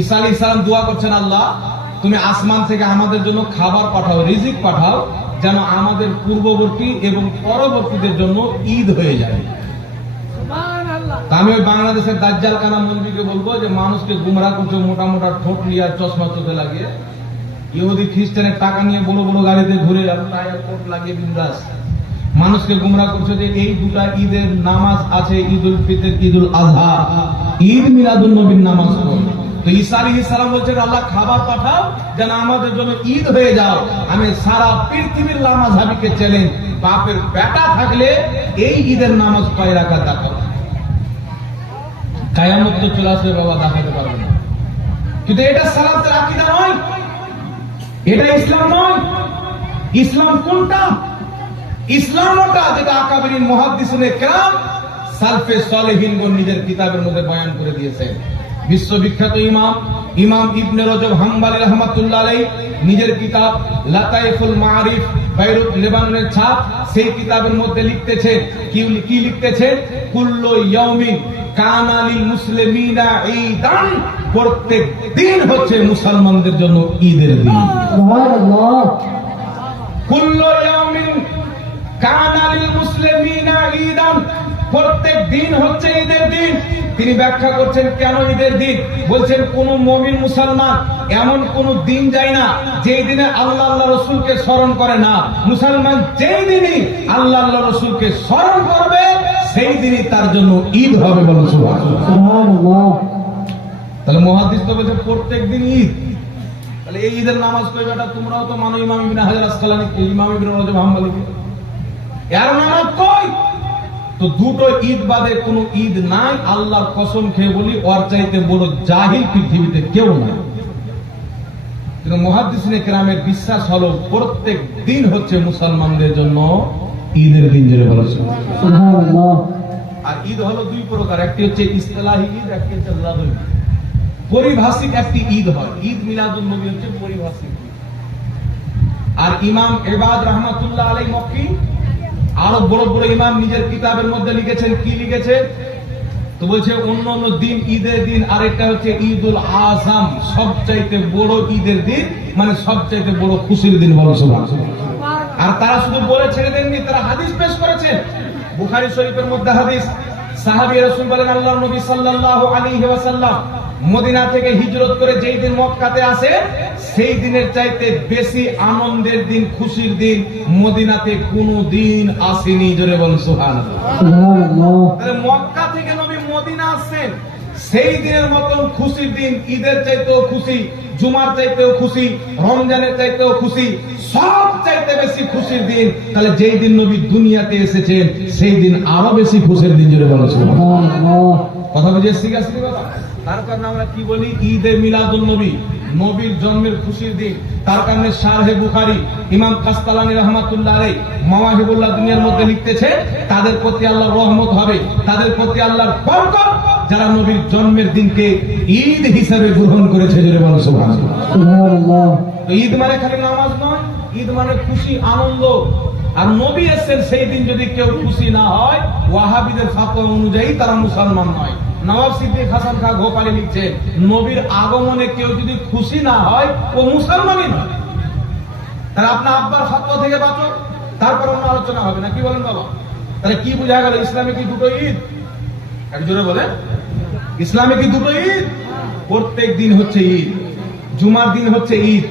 ঈসা আলাইহিস সালাম দোয়া করছেন, আল্লাহ তুমি আসমান থেকে আমাদের জন্য খাবার পাঠাও, রিজিক পাঠাও, যেন আমাদের পূর্ববর্তী এবং পরবর্তীদের জন্য ঈদ হয়ে যায়। তা আমি ওই বাংলাদেশের দাজ্জাল কানা মন্ত্রীকে বলবো যে মানুষকে গুমরা করছে, মোটা মোটা ঠোঁট নিয়ে আর চশমা চোখে লাগিয়ে, ইহুদি খ্রিস্টানের টাকা নিয়ে বড় বড় গাড়িতে ঘুরে কোট লাগিয়ে বিন্দাস মানুষকে গুমরা করছে যে এই দুটা ঈদের নামাজ আছে, ঈদ উল ফিতর, ঈদ উল আজহা, ঈদ মিলাদুন নবীর নামাজ পড়ো। তো ঈসা আলাইহিস সালাম বলছেন আল্লাহ খাবার পাঠাও যেন আমাদের জন্য ঈদ হয়ে যাও। আমি সারা পৃথিবীর লামাযহাবিকে চ্যালেঞ্জ, বাপের বেটা থাকলে এই ঈদের নামাজ কয় রাকাত দেখাও। কিয়ামত তো চলে আসবে বাবা, দেখাতে পারবে না। কিন্তু এটা সালাতের আকীদা নয়, এটা ইসলাম নয়। ইসলাম কোনটা? ইসলাম ওটা যেটা আকাবিরিন মুহাদ্দিসিনে কেরাম সালফে সালেহিনগণ নিজের কিতাবের মধ্যে বয়ান করে দিয়েছেন। বিশ্ববিখ্যাত ইমাম ইবনে রজব হাম্বলি রাহমাতুল্লাহ আলাইহি নিজের কিতাব লাতাইফুল মাআরিফ, বাইরুত লেবাননের ছাপ, সেই কিতাবের মধ্যে লিখতেছেন, কি লিখতেছেন? কুল্লু ইয়াউমিন কানা লিল মুসলিমিনা ঈদান, প্রত্যেক দিন হচ্ছে মুসলমানদের জন্য ঈদের দিন। সুবহানাল্লাহ। কুল্লু ইয়াউমিন কানা লিল মুসলিমিনা ঈদান, প্রত্যেক দিন হচ্ছে ঈদের দিন। তিনি ব্যাখ্যা করছেন কেন ঈদের দিন। বলছেন কোন মুমিন মুসলমান এমন কোন দিন যায় না যেই দিনে আল্লাহ আল্লাহ রসুলকে স্মরণ করে না। মুসলমান যেই দিনই আল্লাহ আল্লাহ রসুলকে স্মরণ করবে সেই দিনই তার জন্য ঈদ হবে। বলুন সুবহানাল্লাহ। তাহলে মুহাদ্দিস তো বলছে প্রত্যেক দিন ঈদ। তাহলে এই ঈদের নামাজ কই বেটা? তোমরাও তো মানো ইমাম ইবনে হাজার আসকালানি, ইমাম ইবনে রজব হাম্বলি, এর নামাজ কই? তো দুটো ঈদ বাদে কোন ঈদ নাই। আল্লাহর কসম খেয়ে বলি ওর চাইতে বড় জাহিল পৃথিবীতে কেউ নাই। কিন্তু মুহাদ্দিসিনে কেরামের বিশ্বাস হলো প্রত্যেক দিন হচ্ছে মুসলমানদের জন্য ঈদের দিন। জেনে বলো সুবহানাল্লাহ। আর ঈদ হলো দুই প্রকার, একটি হচ্ছে ইসতিলাহি ঈদ, একটি হচ্ছে লাদুল ঈদ। পরিভাষিক একটি ঈদ হয়, ঈদ মিলাদুন নবী হচ্ছে পরিভাষিক ঈদ। আর ইমাম ইবাদ রাহমাতুল্লাহ আলাইহি মক্কি আরো বড় বড় ইমাম নিজের কিতাবের মধ্যে লিখেছেন, কি লিখেছেন? তো বলছে অন্য অন্য দিন ঈদের দিন, আরেকটা হচ্ছে ঈদুল আযম, সবচাইতে বড় ঈদের দিন, মানে সবচাইতে বড় খুশির দিন। বলো সুবহানাল্লাহ। আর তারা শুধু বলে ছেড়ে দেননি, তারা হাদিস পেশ করেছেন। বুখারী শরীফের মধ্যে হাদিস, সাহাবী রাসূল বলেন আল্লাহর নবী সাল্লাল্লাহু আলাইহি ওয়াসাল্লাম মদিনা থেকে হিজরত করে যেই দিন মক্কাতে আসে, সেই দিনের চাইতে বেশি আনন্দের দিন, খুশির দিন মদিনাতে কোনো দিন আসেনি। জোরে বলুন সুবহানাল্লাহ। সুবহানাল্লাহ। তাহলে মক্কা থেকে নবী মদিনা আসছেন, সেই দিনের মতন খুশির দিন ঈদের চাইতেও খুশি, জুমার চাইতেও খুশি, রমজানের চাইতেও খুশি, সব চাইতে বেশি খুশির দিন। তাহলে যেই দিন নবী দুনিয়াতে এসেছেন সেই দিন আরো বেশি খুশির দিন। জোরে বলুন সুবহানাল্লাহ। কথা বুঝে শিখেছি বাবা? তার কারণে আমরা কি বলি? ঈদে মিলাদুন নবী, নবীর জন্মের খুশির দিন। তার কারণে শারহে বুখারী ইমাম কাসতালানী রাহমাতুল্লাহ আলাইহি মাওয়াহিবুল্লাহ দুনিয়ার মধ্যে লিখতেছে, তাদের প্রতি আল্লাহর রহমত হবে, তাদের প্রতি আল্লাহর বরকত, যারা নবীর জন্মের দিনকে ঈদ হিসেবে গ্রহণ করেছে। জোরে বলুন সুবহানাল্লাহ। সুবহানাল্লাহ। তো ঈদ মানে খালি নামাজ নয়, ঈদ মানে খুশি, আনন্দ। আর নবী এসেছেন সেই দিন যদি কেউ খুশি না হয়, ওয়াহাবিদের ফাতোয়া অনুযায়ী তারা মুসলমান নয়। নওয়াব সিদ্দিক হাসান খাঁ গোপালী লিখছে, নবীর আগমনে কেউ যদি খুশি না হয় ও মুসলমানই নয়। তাহলে আপনার আব্বার ফাতোয়া থেকে বাঁচো, তারপর অন্য আলোচনা হবে না। কি বলেন বাবা? তাহলে কি বোঝা গেল? ইসলামে কি দুটো ঈদ? এক জোরে বলেন, ইসলামে কি দুটো ঈদ? প্রত্যেক দিন হচ্ছে ঈদ। জুমার দিন হচ্ছে ঈদ,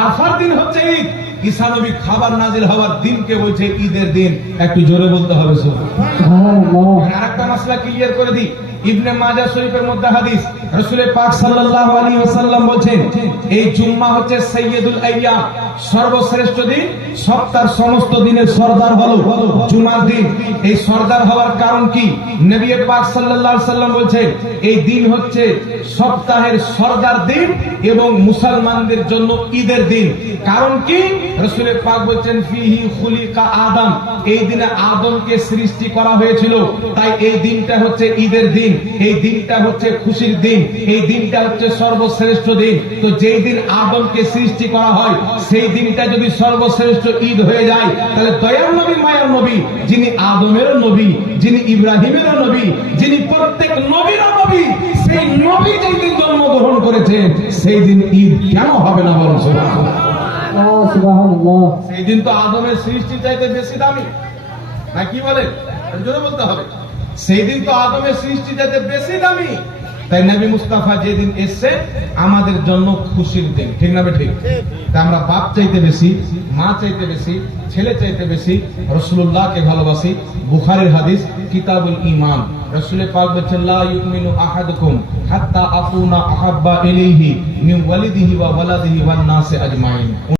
আরফার দিন হচ্ছে ঈদ। ঈসা নবী খাবার নাজিল হওয়ার দিনকে বলছে ঈদের দিন। একটু জোরে বলতে হবে। সুবহানাল্লাহ। আরেকটা মাসলা ক্লিয়ার করে দিই। ইবনে মাজাহ শরীফের মধ্যে হাদিস, রাসূল পাক সাল্লাল্লাহু আলাইহি ওয়াসাল্লাম বলেন, এই জুম্মা হচ্ছে সাইয়্যিদুল আইয়াম, সর্বশ্রেষ্ঠ দিন। সপ্তাহের সমস্ত দিনের সরদার হলো জুমার দিন। এই সরদার হওয়ার কারণ কি? নবী পাক সাল্লাল্লাহু আলাইহি ওয়াসাল্লাম বলেন, এই দিন হচ্ছে সপ্তাহের সরদার দিন এবং মুসলমানদের জন্য ঈদের দিন। কারণ কি? রাসূল পাক বলেন, ফিহি খুলিকা আদম, এই দিনে আদমকে সৃষ্টি করা হয়েছিল, তাই এই দিনটা হচ্ছে ঈদের দিন। এই দিনটা হচ্ছে খুশির দিন, এই দিনটা হচ্ছে সর্বশ্রেষ্ঠ দিন। তো যেই দিন আদমকে সৃষ্টি করা হয় সেই দিনটা যদি সর্বশ্রেষ্ঠ ঈদ হয়ে যায়, তাহলে দয়ার নবী মায়ার নবী, যিনি আদমেরও নবী, যিনি ইব্রাহিমেরও নবী, যিনি প্রত্যেক নবীরও নবী, সেই সেই নবী যেই দিন জন্মগ্রহণ করেছেন সেই দিন ঈদ কেন হবে না বলুন সুবহানাল্লাহ? সুবহানাল্লাহ। সেই দিন তো আদমের সৃষ্টি চাইতে বেশি দামি, না কি বলে? জোরে বলতে হবে। সেই দিন তো আদমের সৃষ্টি চাইতে বেশি দামি, তাই নবী মুস্তাফা যেদিন এসছে আমাদের জন্য খুশির দিন, ঠিক না ঠিক? তাই আমরা বাপ চাইতে বেশি, মা চাইতে বেশি, ছেলে চাইতে বেশি রাসূলুল্লাহকে ভালোবাসি। বুখারীর হাদিস কিতাবুল ঈমান, রাসূল পাক বলেছেন লা ইউমিনু আহাদুকুম হাত্তা আকুনা আহাব্বা ইলাইহি মিন ওয়ালিদিহি ওয়া ওয়ালাদিহি ওয়ান নাসি আজমাইন।